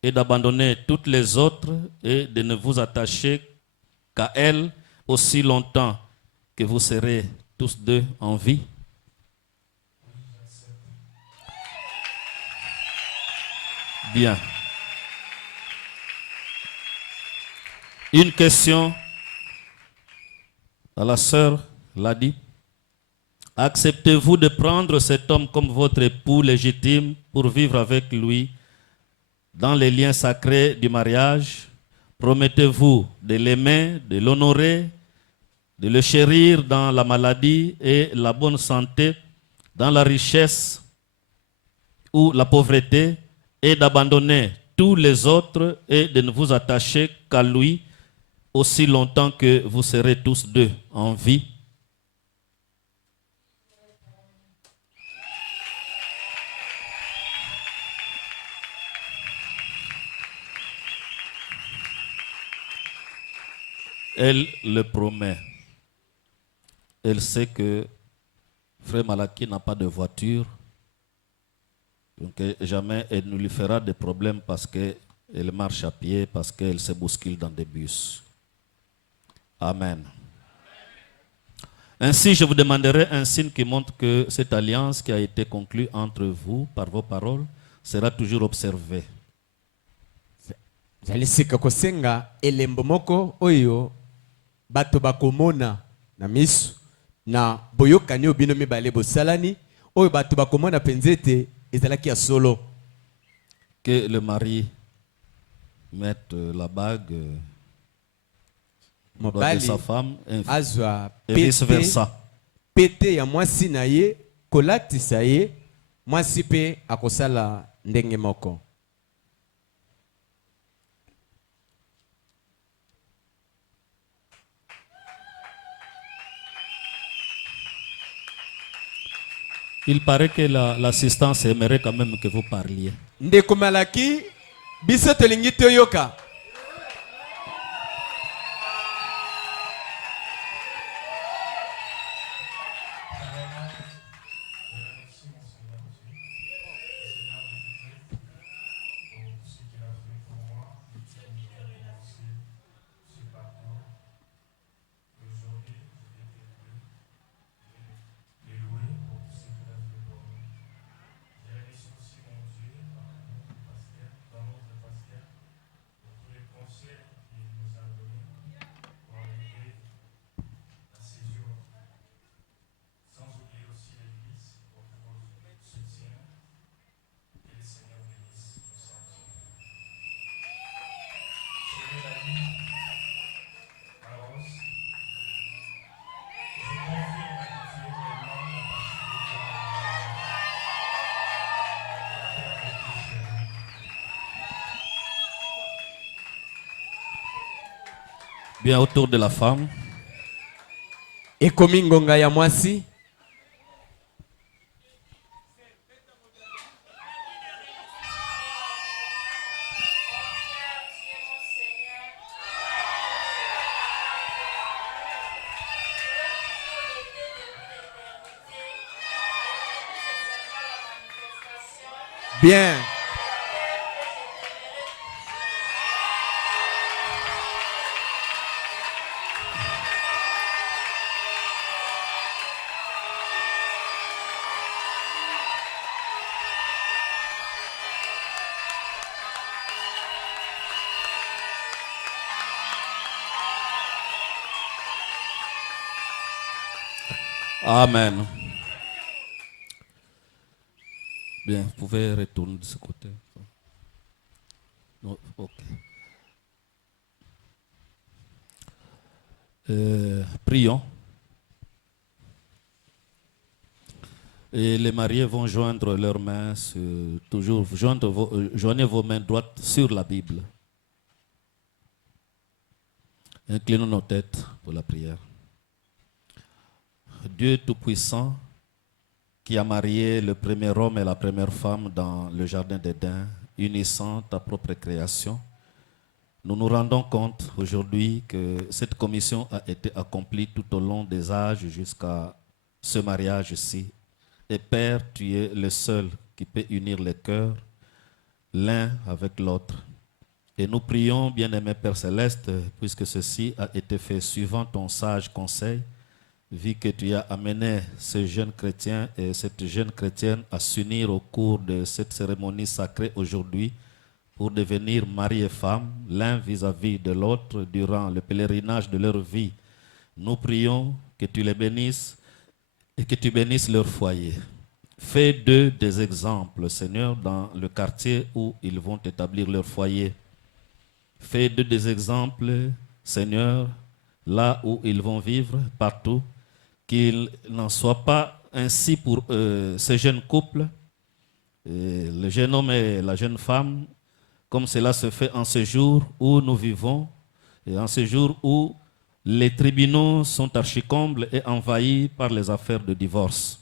et d'abandonner toutes les autres et de ne vous attacher qu'à elle aussi longtemps que vous serez tous deux en vie? Bien. Une question à la sœur Ladi. Acceptez-vous de prendre cet homme comme votre époux légitime pour vivre avec lui dans les liens sacrés du mariage? Promettez-vous de l'aimer, de l'honorer, de le chérir dans la maladie et la bonne santé, dans la richesse ou la pauvreté, et d'abandonner tous les autres et de ne vous attacher qu'à lui aussi longtemps que vous serez tous deux en vie? Elle le promet. Elle sait que Frère Malaki n'a pas de voiture. Donc jamais elle ne lui fera de problème parce qu'elle marche à pied, parce qu'elle se bouscule dans des bus. Amen. Ainsi, je vous demanderai un signe qui montre que cette alliance qui a été conclue entre vous par vos paroles sera toujours observée. Zalisika kosenga elembo moko oyo bato bakomona na misu na boyokani obino mibale bosalani oyo bato bakomona penzete ezalaki ya solo. Que le mari mette la bague au doigt de sa femme azwa et vice versa. Pete ya mwasi na ye kolatisa ye mwasi pe akosala ndenge moko. Il paraît que l'assistance aimerait quand même que vous parliez. Ndeko Malaki, biso tolingi toyoka. Bien autour de la femme. Ekomi ngonga ya mwasi. Bien. Amen. Bien, vous pouvez retourner de ce côté. Non, ok. Prions. Et les mariés vont joindre leurs mains, toujours joignez vos mains droites sur la Bible. Inclinons nos têtes pour la prière. Dieu Tout-Puissant, qui a marié le premier homme et la première femme dans le jardin d'Éden, unissant ta propre création, nous nous rendons compte aujourd'hui que cette commission a été accomplie tout au long des âges jusqu'à ce mariage-ci. Et Père, tu es le seul qui peut unir les cœurs l'un avec l'autre. Et nous prions, bien-aimé Père Céleste, puisque ceci a été fait suivant ton sage conseil, vu que tu as amené ce jeune chrétien et cette jeune chrétienne à s'unir au cours de cette cérémonie sacrée aujourd'hui pour devenir mari et femme, l'un vis-à-vis de l'autre durant le pèlerinage de leur vie. Nous prions que tu les bénisses et que tu bénisses leur foyer. Fais d'eux des exemples, Seigneur, dans le quartier où ils vont établir leur foyer. Fais d'eux des exemples, Seigneur, là où ils vont vivre, partout. Qu'il n'en soit pas ainsi pour ces jeunes couples, le jeune homme et la jeune femme, comme cela se fait en ce jour où nous vivons, et en ce jour où les tribunaux sont archicombles et envahis par les affaires de divorce.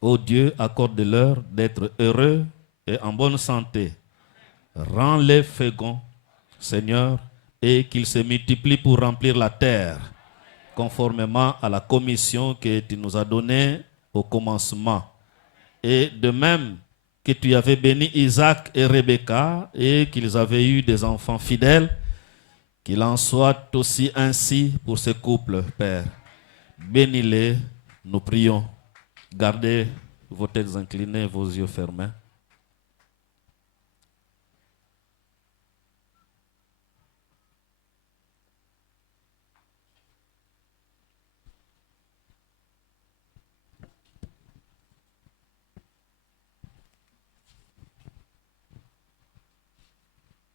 Ô Dieu, accorde-leur d'être heureux et en bonne santé. Rends-les féconds, Seigneur, et qu'ils se multiplient pour remplir la terre, conformément à la commission que tu nous as donnée au commencement. Et de même que tu avais béni Isaac et Rebecca et qu'ils avaient eu des enfants fidèles, qu'il en soit aussi ainsi pour ce couple, Père. Bénis-les, nous prions. Gardez vos têtes inclinées, vos yeux fermés.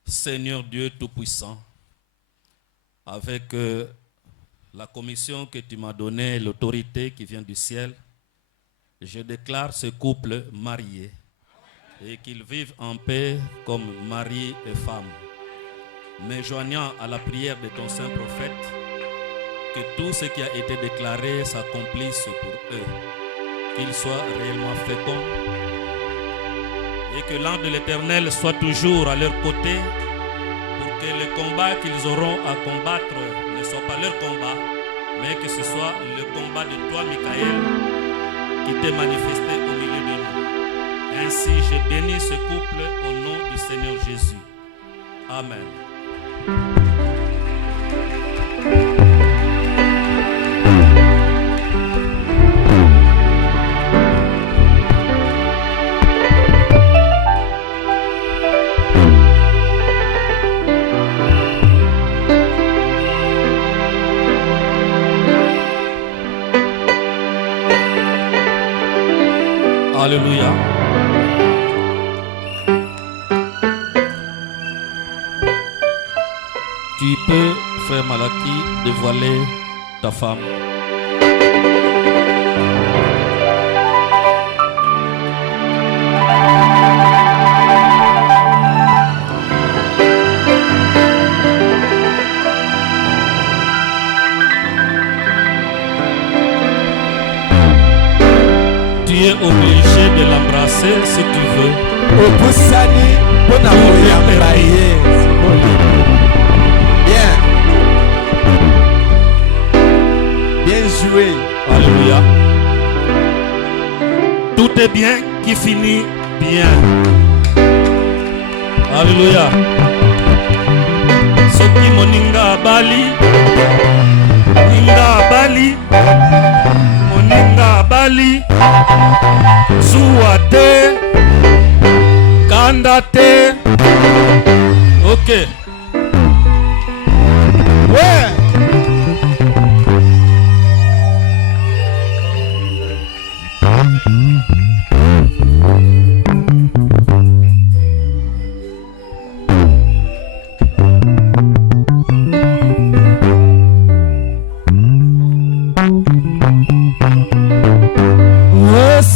Seigneur Dieu Tout-Puissant, avec la commission que tu m'as donnée, l'autorité qui vient du ciel, je déclare ce couple marié et qu'ils vivent en paix comme mari et femme. Me joignant à la prière de ton saint prophète, que tout ce qui a été déclaré s'accomplisse pour eux, qu'ils soient réellement féconds et que l'ange de l'Éternel soit toujours à leur côté pour que le combat qu'ils auront à combattre ne soit pas leur combat, mais que ce soit le combat de toi, Michael, qui t'est manifesté au milieu de nous. Ainsi, je bénis ce couple au nom du Seigneur Jésus. Amen. Alléluia. Tu peux, frère Malaki, dévoiler ta femme. Tu es obligé de l'embrasser si tu veux. Bien. Bien joué. Alléluia. Tout est bien qui finit bien. Alléluia. Soki moninga bali, ninga bali, moninga bali, zuade, kandate. Ok. Ouais.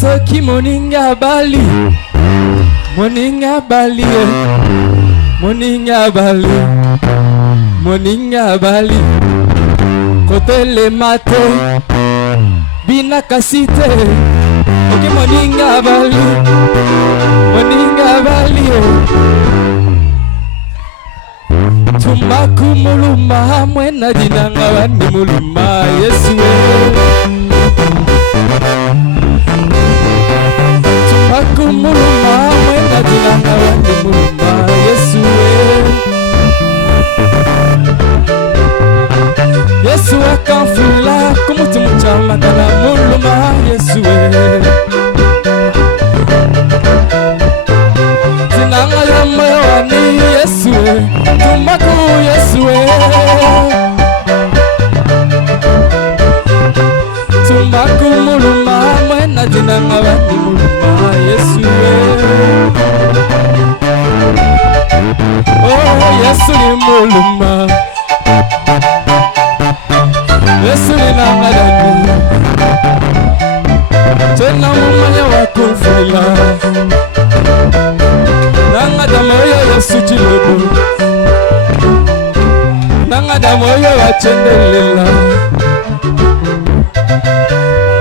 Soki moninga bali, moninga bali, moninga bali, moninga bali, kote le mate, bina kasite, oki moninga bali, moninga bali, tumaku muluma, mwena dinanga wani muluma, Yesu. Muluma mwena dinanga wani muluma Yesu. Yesu akamfula kumutima chama kana muluma Yesu. Dinanga ya moyo wani Yesu. Tumaku Yesu. Tumaku muluma mwena dinanga wani muluma Yesu. Oh, Yesu ni muluma, Yesu ni nangadani, tena mumanya wakumfula, nangadamoyo Yesu chilobo, nangadamoyo wachendelela,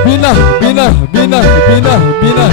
bina, bina, bina, bina, bina.